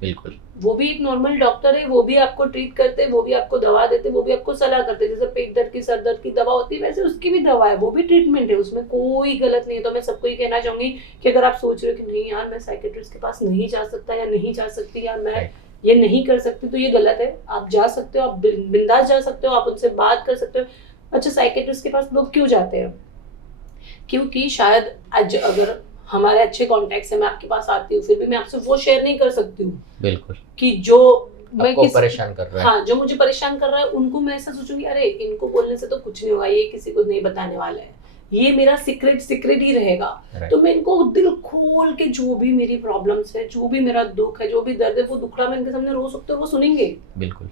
बिल्कुल. वो भी एक नॉर्मल डॉक्टर है, वो भी आपको ट्रीट करते हैं, वो भी आपको दवा देते हैं, वो भी आपको सलाह करते हैं. जैसे पेट दर्द की, सर दर्द की दवा होती है वैसे उसकी भी दवा है, वो भी ट्रीटमेंट है, उसमें कोई गलत नहीं है. तो मैं सबको ये कहना चाहूंगी कि अगर आप सोच रहे हो कि नहीं यार मैं साइकेट्रिस्ट के पास नहीं जा सकता या नहीं जा सकती या मैं ये नहीं कर सकती, तो ये गलत है. आप जा सकते हो, आप बिंदास जा सकते हो, आप उनसे बात कर सकते हो. अच्छा, साइकेट्रिस्ट के पास लोग क्यों जाते हैं? क्योंकि शायद आज अगर हमारे अच्छे कॉन्टेक्ट है, मैं आपके पास आती हूँ, फिर भी मैं आपसे वो शेयर नहीं कर सकती हूँ. बिल्कुल. कि जो मैं परेशान कर रहा है. हाँ, जो मुझे परेशान कर रहा है उनको मैं ऐसा सोचूंगी अरे इनको बोलने से तो कुछ नहीं होगा, ये किसी को नहीं बताने वाला है, ये मेरा सीक्रेट ही रहेगा. तो मैं इनको दिल खोल के जो भी मेरी प्रॉब्लम्स है, जो भी मेरा दुख है, जो भी दर्द है, वो दुखड़ा मैं इनके सामने रो सकते हो, वो सुनेंगे. बिल्कुल.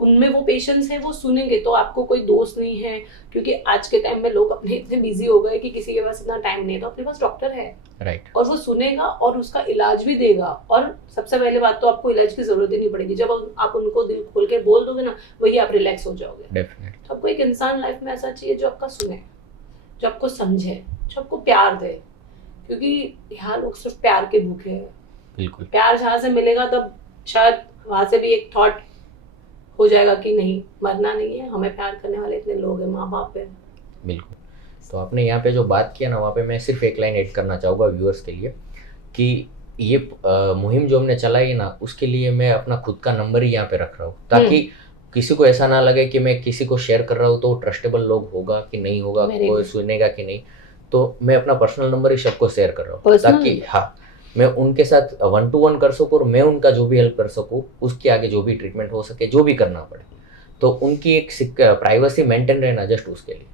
उनमें वो पेशेंस है, वो सुनेंगे. तो आपको कोई दोस्त नहीं है, क्योंकि आज के टाइम में लोग अपने इतने बिजी हो गए कि किसी के पास इतना टाइम नहीं है, तो अपने पास डॉक्टर है. राइट. और वो सुनेगा और उसका इलाज भी देगा. और सबसे पहले बात तो आपको इलाज की जरूरत ही नहीं पड़ेगी. जब आप उनको दिल खोल के बोल दोगे ना, वही आप रिलैक्स हो जाओगे. डेफिनेटली. तो आपको एक इंसान लाइफ में ऐसा चाहिए जो आपका सुने, जो आपको समझे, जो आपको प्यार दे. क्योंकि यहाँ लोग सिर्फ प्यार के भूखे हैं. बिल्कुल. प्यार जहाँ से मिलेगा तब शायद वहां से भी एक थॉट हो जाएगा कि नहीं, मरना नहीं है, हमें प्यार करने वाले इतने लोग हैं, माँ बाप है. बिल्कुल. तो आपने यहाँ पे जो बात किया ना, वहाँ पे मैं सिर्फ एक लाइन ऐड करना चाहूँगा व्यूअर्स के लिए कि ये मुहिम जो हमने चलाई ना, उसके लिए मैं अपना खुद का नंबर ही यहाँ पे रख रहा हूँ, ताकि किसी को ऐसा ना लगे कि मैं किसी को शेयर कर रहा हूँ तो वो ट्रस्टेबल लोग होगा कि नहीं होगा, कोई सुनेगा कि नहीं. तो मैं अपना पर्सनल नंबर ही सबको शेयर कर रहा हूँ, ताकि हाँ मैं उनके साथ 1-to-1 कर सकूँ और मैं उनका जो भी हेल्प कर सकूँ, उसके आगे जो भी ट्रीटमेंट हो सके, जो भी करना पड़े, तो उनकी एक प्राइवेसी मेंटेन रहना जस्ट उसके लिए.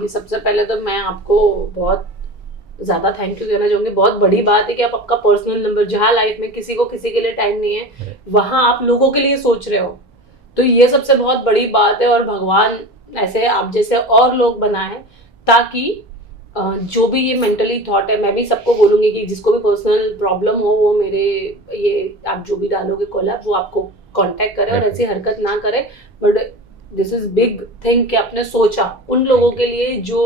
ये सबसे पहले तो मैं आपको बहुत ज़्यादा थैंक यू कहना चाहूँगी. बहुत बड़ी बात है कि आप आपका पर्सनल नंबर, जहाँ लाइफ में किसी को किसी के लिए टाइम नहीं है, वहाँ आप लोगों के लिए सोच रहे हो, तो ये सबसे बहुत बड़ी बात है. और भगवान ऐसे आप जैसे और लोग बनाए, ताकि जो भी ये मेंटली थॉट है, मैं भी सबको बोलूँगी कि जिसको भी पर्सनल प्रॉब्लम हो, वो मेरे ये आप जो भी डालोगे कोलैब, वो आपको कांटेक्ट करे और ऐसी हरकत ना करे. But this is big thing कि आपने सोचा उन लोगों के लिए जो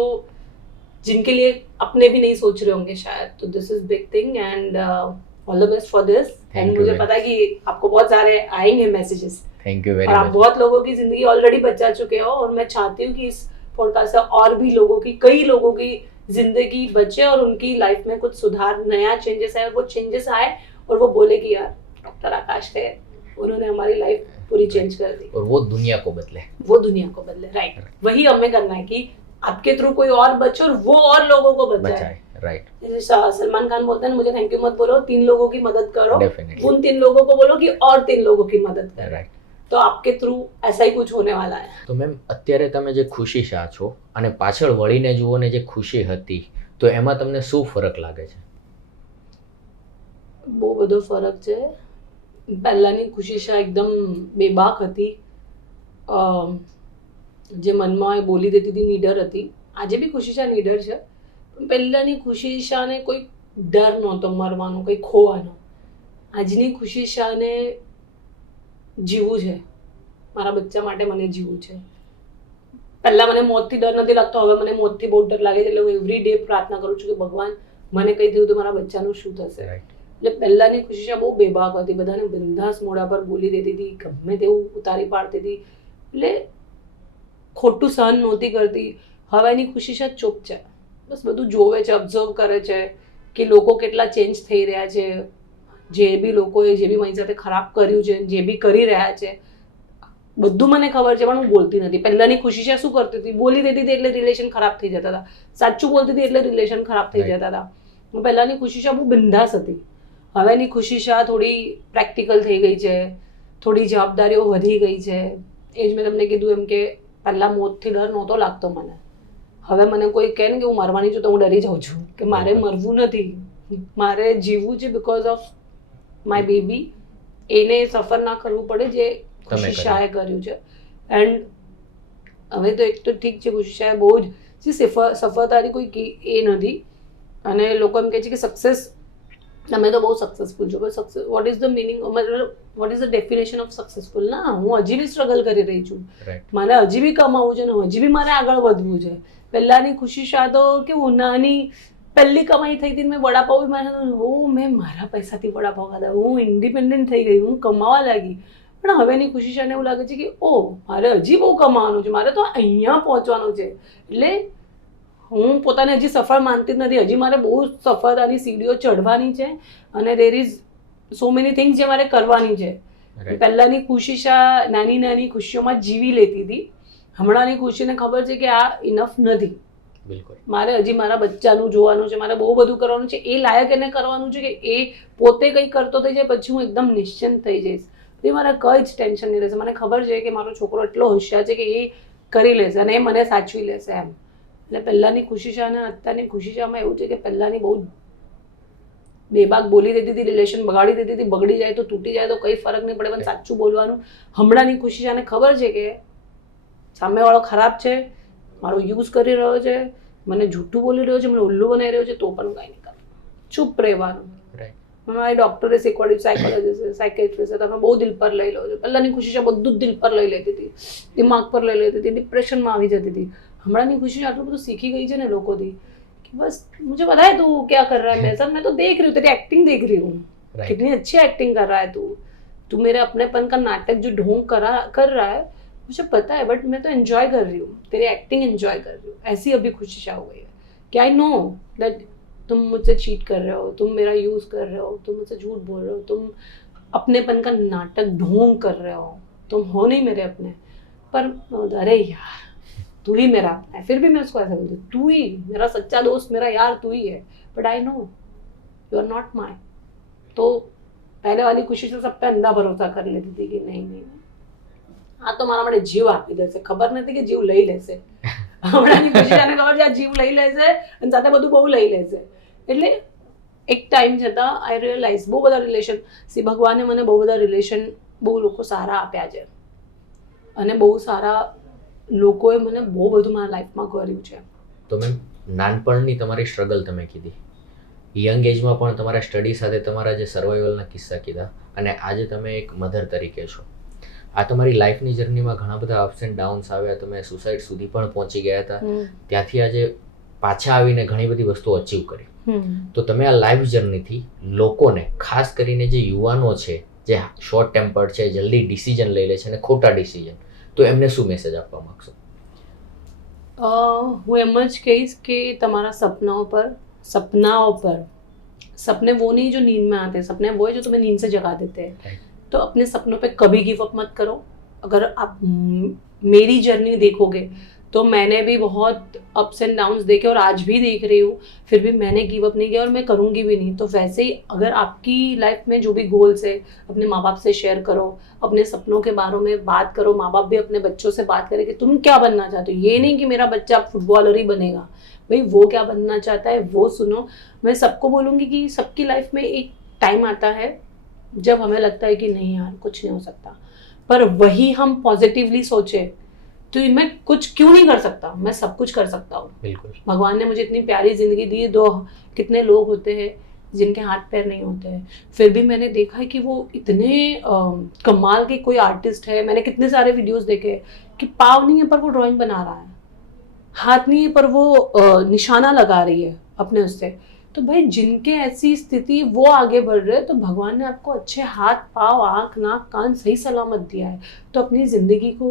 जिनके लिए अपने भी नहीं सोच रहे होंगे शायद, तो this is big thing and all the best for this. Thank and you मुझे very पता है कि आपको बहुत सारे आएंगे मैसेजेस थैंक यू और वेरी आप मच. बहुत लोगों की जिंदगी ऑलरेडी बचा चुके हो, और मैं चाहती हूँ कि इस पॉडकास्ट से और भी लोगों की, कई लोगों की जिंदगी बचे और उनकी लाइफ में कुछ सुधार, नया चेंजेस आए, और वो चेंजेस आए और वो बोले कि यार डॉक्टर आकाश थे, उन्होंने हमारी लाइफ पूरी चेंज कर दी, और वो दुनिया को बदले. वो दुनिया को बदले. राइट, वही हमें करना है कि आपके थ्रू कोई और बचे और वो और लोगों को बचाए. बचाए. राइट. जैसे सलमान खान बोलते हैं मुझे थैंक यू मत बोलो, 3 लोगों की मदद करो, डेफिनेटली. उन 3 लोगों को बोलो कि और 3 लोगों की मदद करो. રાઈટ. તો આપકે થ્રુ ऐसा ही कुछ होने वाला है. તો મેમ અત્યારે તમે જે ખુશી શાહ છો અને પાછળ વળીને જુઓ ને જે ખુશી હતી, તો એમાં તમને શું ફરક લાગે છે? બહુ બધો ફરક છે. પહેલાની ખુશી શાહ એકદમ બેબાક હતી, જે મનમાં હોય બોલી દેતી હતી, નીડર હતી. આજે બી ખુશી શાહ નીડર છે, પણ પહેલાની ખુશી શાહને કોઈ ડર નહોતો મરવાનો, કોઈ ખોવાનો. આજની ખુશી શાહને જીવવું છે, મારા બચ્ચા માટે મને જીવવું છે. પહેલા મને મોતથી ડર નથી લાગતો, હવે મને મોતથી બહુ ડર લાગે છે. એટલે હું એવરી ડે પ્રાર્થના કરું છું કે ભગવાન મને કહી થયું તો મારા બચ્ચાનું શું થશે. રાઈટ. એટલે પહેલાની ખુશી શાહ બહુ બેબાક હતી, બધાને બિંદાસ મોઢા પર બોલી દેતી હતી, ગમે તેવું ઉતારી પાડતી હતી, એટલે ખોટું સહન નહોતી કરતી. હવે એની ખુશી શાહ ચૂપ છે, બસ બધું જોવે છે, ઓબ્ઝર્વ કરે છે કે લોકો કેટલા ચેન્જ થઈ રહ્યા છે, જે બી લોકોએ જે બી મારી સાથે ખરાબ કર્યું છે, જે બી કરી રહ્યા છે, બધું મને ખબર છે, પણ હું બોલતી નથી. પહેલાની ખુશી શાહ શું કરતી હતી, બોલી દેતી હતી એટલે રિલેશન ખરાબ થઈ જતા હતા, સાચું બોલતી હતી એટલે રિલેશન ખરાબ થઈ જતા હતા. પહેલાની ખુશી શાહ બહુ બિંદાસ હતી. હવેની ખુશી શાહ થોડી પ્રેક્ટિકલ થઈ ગઈ છે, થોડી જવાબદારીઓ વધી ગઈ છે. એ જ મેં તમને કીધું એમ કે પહેલાં મોતથી ડર નહોતો લાગતો મને, હવે મને કોઈ કહે ને કે હું મરવાની છું તો હું ડરી જાઉં છું કે મારે મરવું નથી, મારે જીવવું છે બિકોઝ ઓફ માય બેબી. એને સફર ના કરવું પડે જે ખુશી શાહે કર્યું છે. એન્ડ હવે તો એક તો ઠીક છે, ખુશી શાહે બહુ જ સફળતાની કોઈ એ નથી, અને લોકો એમ કહે છે કે સક્સેસ, તમે તો બહુ સક્સેસફુલ છો, પણ success what is the meaning, મતલબ what is the definition of successful? ના, હું હજી બી સ્ટ્રગલ કરી રહી છું, મારે હજી બી કમાવું છે ને હજી બી મારે આગળ વધવું છે. પહેલાની ખુશી શાહ તો કેવું, નાની પહેલી કમાઈ થઈ હતી, મેં વડાપાવ બી મેં મારા પૈસાથી વડાપાવ ખાધા, હું ઇન્ડિપેન્ડન્ટ થઈ ગઈ, હું કમાવા લાગી. પણ હવેની ખુશી શાહને એવું લાગે છે કે ઓ મારે હજી બહુ કમાવાનું છે, મારે તો અહીંયા પહોંચવાનું છે. એટલે હું પોતાને હજી સફળ માનતી જ નથી, હજી મારે બહુ સફળતાની સીડીઓ ચઢવાની છે, અને દેર ઇઝ સો મેની થિંગ્સ જે મારે કરવાની છે. પહેલાની ખુશી શાહ નાની નાની ખુશીઓમાં જીવી લેતી હતી, હમણાંની ખુશીને ખબર છે કે આ ઇનફ નથી, બિલકુલ મારે હજી મારા બચ્ચાનું જોવાનું છે, મારે બહુ બધું કરવાનું છે. એ લાયક એને કરવાનું છે કે એ પોતે કંઈ કરતો થઈ જાય પછી હું એકદમ નિશ્ચિંત થઈ જઈશ, એ મારે કંઈ જ ટેન્શન નહીં રહેશે. મને ખબર છે કે મારો છોકરો એટલો હોશિયાર છે કે એ કરી લેશે અને એ મને સાચવી લેશે એમ. એટલે પહેલાંની ખુશી શાહ અને અત્યારની ખુશી શાહમાં એવું છે કે પહેલાંની બહુ બેબાક બોલી દેતી હતી, રિલેશન બગાડી દેતી હતી, બગડી જાય તો તૂટી જાય તો કંઈ ફરક નહીં પડે, પણ સાચું બોલવાનું. હમણાંની ખુશી શાહને ખબર છે કે સામેવાળો ખરાબ છે, મારો યુઝ કરી રહ્યો છે, મને જૂઠું બોલી રહ્યો છે, મને ઉલ્લુ બનાવી રહ્યો છે, તો પણ કંઈ નહીં કરવાનું, ચૂપ રહેવાનું. મારી ડૉક્ટરે શીખવાડ્યું, સાયકોલોજીસ્ટ, સાયકેટ્રિસ્ટ, તમે બહુ દિલ પર લઈ લો છો. પહેલાંની ખુશી શાહ બધું જ દિલ પર લઈ લેતી હતી, દિમાગ પર લઈ લેતી હતી, ડિપ્રેશનમાં આવી જતી હતી. હમણાંની ખુશી આટલું બધું શીખી ગઈ છે ને લોકોથી कि बस मुझे पता है तू क्या कर रहा है मेरे साथ, मैं तो देख रही हूँ, तेरी एक्टिंग देख रही हूँ, कितनी अच्छी एक्टिंग कर रहा है तू मेरे अपनेपन का नाटक जो ढोंग कर रहा है मुझे पता है, बट मैं तो एंजॉय कर रही हूँ, तेरी एक्टिंग एंजॉय कर रही हूँ. ऐसी अभी खुशी शाह हो गई है कि आई नो दैट तुम मुझसे चीट कर रहे हो, तुम मेरा यूज़ कर रहे हो, तुम मुझसे झूठ बोल रहे हो, तुम अपनेपन का नाटक ढोंग कर रहे हो, तुम हो नहीं मेरे अपने. पर अरे यार तू ही मेरा अपना है, फिर भी मैं उसको ऐसा बोलती हूँ, तू ही मेरा सच्चा दोस्त, मेरा यार तू ही है, but I know you are not my. तो पहले वाली खुशी से सब पे अंधा भरोसा कर लेती थी कि नहीं नहीं આ તો મારા માટે જીવ આપી દેશે, ખબર નથી કે જીવ લઈ લેશે. હમણાંની ખુશી શાહને ખબર છે આ જીવ લઈ લેશે અને સાથે બધું બહુ લઈ લેશે. એટલે એક ટાઈમ જતાં આઈ રિયલાઇઝ બહુ બધા રિલેશન, ભગવાને મને બહુ બધા રિલેશન, બહુ લોકો સારા આપ્યા છે, અને બહુ સારા લોકોએ મને બહુ બધું મારા લાઈફમાં કર્યું છે. તો મેમ નાનપણની તમારી સ્ટ્રગલ તમે કીધી, યંગ એજમાં પણ તમારા સ્ટડી સાથે તમારા જે સર્વાઈવલના કિસ્સા કીધા, અને આજે તમે એક મધર તરીકે છો, આ તમારી લાઈફની જર્નીમાં ઘણા બધા અપ્સ એન્ડ ડાઉન્સ આવ્યા, તમે સુસાઇડ સુધી પણ પહોંચી ગયા હતા, ત્યાંથી આજે પાછા આવીને ઘણી બધી વસ્તુઓ અચીવ કરી. તો તમે આ લાઈફ જર્નીથી લોકોને, ખાસ કરીને જે યુવાનો છે જે શોર્ટ ટેમ્પર્ડ છે, જલ્દી ડિસિઝન લઈ લે છે અને ખોટા ડિસિઝન, તો એમને શું મેસેજ આપવા માંગશો? હું એમ જ કહીશ કે તમારા सपनाओं पर सपने वो नहीं जो नींद में आते हैं, सपने वो है जो तुम्हें नींद से जगा देते हैं. तो अपने सपनों पे कभी गिव अप मत करो. अगर आप मेरी जर्नी देखोगे तो मैंने भी बहुत अप्स एंड डाउन्स देखे और आज भी देख रही हूँ, फिर भी मैंने गिव अप नहीं किया और मैं करूँगी भी नहीं. तो वैसे ही अगर आपकी लाइफ में जो भी गोल्स है, अपने माँ बाप से शेयर करो, अपने सपनों के बारे में बात करो. माँ बाप भी अपने बच्चों से बात करें कि तुम क्या बनना चाहते हो. ये नहीं कि मेरा बच्चा फुटबॉलर ही बनेगा, भाई वो क्या बनना चाहता है वो सुनो. मैं सबको बोलूँगी कि सबकी लाइफ में एक टाइम आता है जब हमें लगता है कि नहीं यार कुछ नहीं हो सकता, पर वही हम पॉजिटिवली सोचे तो मैं कुछ क्यों नहीं कर सकता, मैं सब कुछ कर सकता हूँ. बिल्कुल. भगवान ने मुझे इतनी प्यारी जिंदगी दी. कितने लोग होते हैं जिनके हाथ पैर नहीं होते हैं, फिर भी मैंने देखा है कि वो इतने कमाल के कोई आर्टिस्ट है. मैंने कितने सारे वीडियोस देखे कि पाँव नहीं है पर वो ड्राइंग बना रहा है, हाथ नहीं है पर वो निशाना लगा रही है अपने उससे. तो भाई जिनके ऐसी स्थिति वो आगे बढ़ रहे हैं, तो भगवान ने आपको अच्छे हाथ पाँव आँख नाक कान सही सलामत दिया है. तो अपनी ज़िंदगी को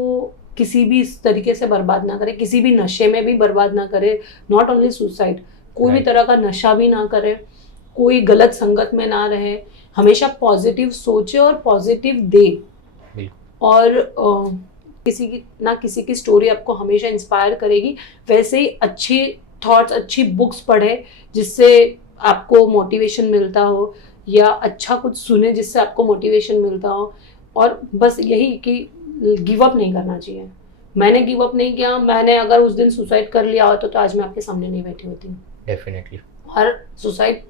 किसी भी इस तरीके से बर्बाद ना करें, किसी भी नशे में भी बर्बाद ना करें. नॉट ओनली सुसाइड, कोई भी तरह का नशा भी ना करें, कोई गलत संगत में ना रहे. हमेशा पॉजिटिव सोचे और पॉजिटिव दे. और किसी की स्टोरी आपको हमेशा इंस्पायर करेगी. वैसे ही अच्छी थॉट्स, अच्छी बुक्स पढ़े जिससे आपको मोटिवेशन मिलता हो, या अच्छा कुछ सुने जिससे आपको मोटिवेशन मिलता हो. और बस यही कि गिव अप नहीं करना चाहिए. मैंने गिव अप नहीं किया. मैंने अगर उस दिन सुसाइड कर लिया होता तो आज मैं आपके सामने नहीं बैठी होती. डेफिनेटली. और सुसाइड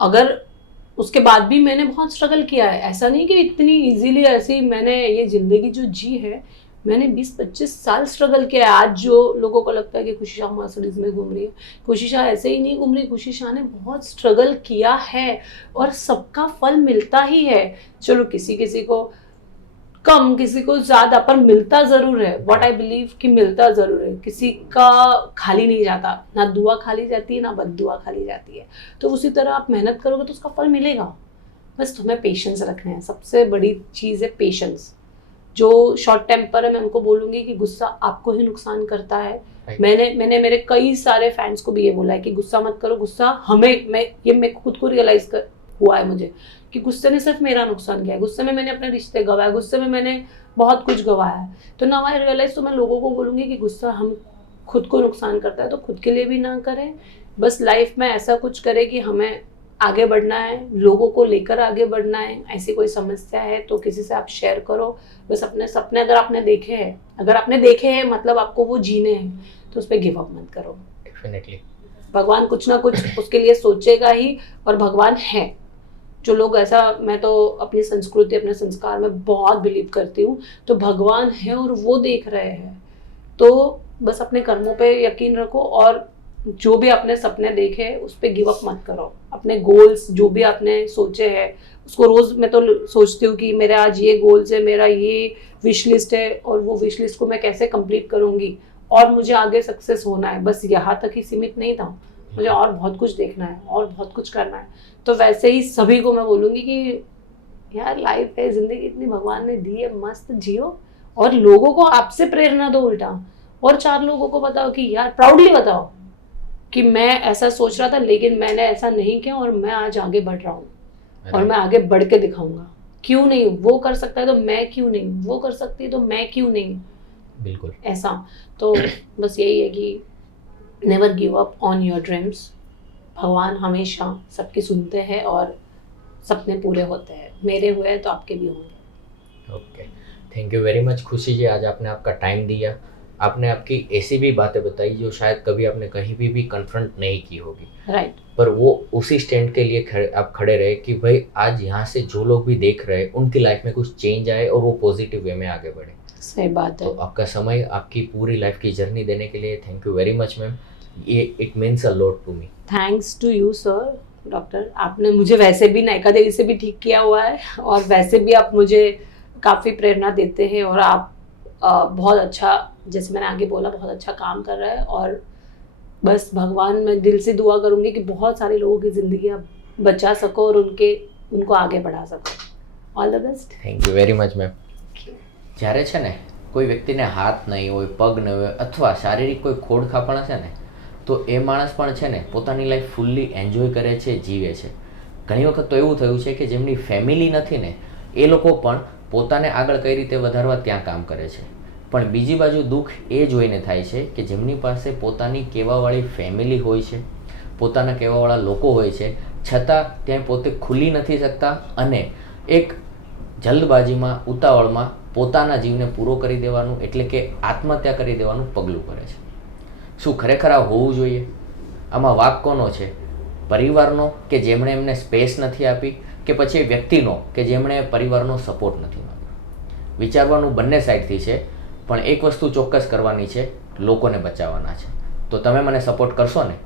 अगर उसके बाद भी मैंने बहुत स्ट्रगल किया है. ऐसा नहीं कि इतनी इजीली ऐसी मैंने ये ज़िंदगी जो जी है, मैंने 20-25 साल स्ट्रगल किया है. आज जो लोगों को लगता है कि खुशी शाह मर्सिडीज में घूम रही है, खुशी शाह ऐसे ही नहीं घूम रही. खुशी शाह ने बहुत स्ट्रगल किया है और सबका फल मिलता ही है. चलो किसी को कम, किसी को ज़्यादा, पर मिलता ज़रूर है. व्हाट आई बिलीव कि मिलता ज़रूर है. किसी का खाली नहीं जाता, ना दुआ खाली जाती है ना बद्दुआ खाली जाती है. तो उसी तरह आप मेहनत करोगे तो उसका फल मिलेगा. बस तुम्हें पेशेंस रखना है. सबसे बड़ी चीज़ है पेशेंस. जो शॉर्ट टेम्पर है मैं उनको बोलूँगी कि गुस्सा आपको ही नुकसान करता है. मैंने मेरे कई सारे फैंस को भी ये बोला है कि गुस्सा मत करो. गुस्सा मैं खुद को रियलाइज़ हुआ है मुझे कि गुस्से ने सिर्फ मेरा नुकसान किया है. गुस्से में मैंने अपने रिश्ते गंवाए, गुस्से में मैंने बहुत कुछ गंवाया है. तो नाउ आई रियलाइज. तो मैं लोगों को बोलूँगी कि गुस्सा हम खुद को नुकसान करता है तो खुद के लिए भी ना करें. बस लाइफ में ऐसा कुछ करें कि हमें आगे बढ़ना है, लोगों को लेकर आगे बढ़ना है. ऐसी कोई समस्या है तो किसी से आप शेयर करो. बस अपने सपने अगर आपने देखे हैं मतलब आपको वो जीने हैं, तो उस पर गिव अप मत करो. डेफिनेटली. भगवान कुछ ना कुछ उसके लिए सोचेगा ही. और भगवान है. जो लोग ऐसा, मैं तो अपनी संस्कृति, अपने संस्कार में बहुत बिलीव करती हूँ. तो भगवान है और वो देख रहे हैं. तो बस अपने कर्मों पे यकीन रखो और जो भी आपने सपने देखे उस पर गिव अप मत करो. अपने गोल्स जो भी आपने सोचे हैं उसको रोज़, मैं तो सोचती हूँ कि मेरे आज ये गोल्स है, मेरा ये विश लिस्ट है और वो विश लिस्ट को मैं कैसे कंप्लीट करूँगी और मुझे आगे सक्सेस होना है. बस यहाँ तक ही सीमित नहीं था, मुझे और बहुत कुछ देखना है और बहुत कुछ करना है. तो वैसे ही सभी को मैं बोलूँगी कि यार लाइफ है, ज़िंदगी इतनी भगवान ने दी है, मस्त जियो. और लोगों को आपसे प्रेरणा दो उल्टा, और 4 लोगों को बताओ कि यार प्राउडली बताओ कि मैं ऐसा सोच रहा था लेकिन मैंने ऐसा नहीं किया और मैं आज आगे बढ़ रहा हूँ और मैं आगे बढ़ के दिखाऊंगा. क्यों नहीं? वो कर सकता है तो मैं क्यों नहीं? वो कर सकती है तो मैं क्यों नहीं? बिल्कुल. ऐसा. तो बस यही है कि never give up on your dreams. भगवान हमेशा सबकी सुनते हैं और सपने पूरे होते हैं. मेरे हुए तो आपके भी होंगे. Okay, thank you very much खुशी जी. आज आपने आपका टाइम दिया, आपने आपकी ऐसी भी बातें बताई जो शायद कभी आपने कहीं भी कन्फ्रंट नहीं की होगी. राइट. पर वो उसी स्टैंड के लिए आप खड़े रहे कि भाई आज यहाँ से जो लोग भी देख रहे हैं उनकी लाइफ में कुछ चेंज आए और वो पॉजिटिव वे में आगे बढ़े. सही बात है. तो आपका समय, आपकी पूरी लाइफ की जर्नी देने के लिए thank you very much ma'am. ये it means a lot to me. Thanks to you sir. Doctor, आपने मुझे वैसे भी नायका देवी से भी ठीक किया हुआ है और वैसे भी आप मुझे काफ़ी प्रेरणा देते हैं और आप बहुत अच्छा, जैसे मैंने आगे बोला, बहुत अच्छा काम कर रहा है और बस भगवान, मैं दिल से दुआ करूँगी कि बहुत सारे लोगों की ज़िंदगी आप बचा सको और उनको आगे बढ़ा सको. All the best. Thank you very much ma'am. જ્યારે છે ને કોઈ વ્યક્તિને હાથ નહીં હોય, પગ નહીં હોય અથવા શારીરિક કોઈ ખોડખાં પણ હશે ને, તો એ માણસ પણ છે ને પોતાની લાઈફ ફૂલ્લી એન્જોય કરે છે, જીવે છે. ઘણી વખત તો એવું થયું છે કે જેમની ફેમિલી નથી ને એ લોકો પણ પોતાને આગળ કઈ રીતે વધારવા ત્યાં કામ કરે છે. પણ બીજી બાજુ દુઃખ એ જોઈને થાય છે કે જેમની પાસે પોતાની કહેવાવાળી ફેમિલી હોય છે, પોતાના કહેવાવાળા લોકો હોય છે, છતાં ત્યાં પોતે ખુલી નથી શકતા અને એક જલ્દબાજીમાં, ઉતાવળમાં પોતાના જીવને પૂરો કરી દેવાનું, એટલે કે આત્મહત્યા કરી દેવાનું પગલું કરે છે. શું ખરેખર આ હોવું જોઈએ? આમાં વાંક કોનો છે? પરિવારનો કે જેમણે એમને સ્પેસ નથી આપી, કે પછી એ વ્યક્તિનો કે જેમણે પરિવારનો સપોર્ટ નથી આપ્યો? વિચારવાનું બંને સાઈડથી છે, પણ એક વસ્તુ ચોક્કસ કરવાની છે, લોકોને બચાવવાના છે. તો તમે મને સપોર્ટ કરશો ને?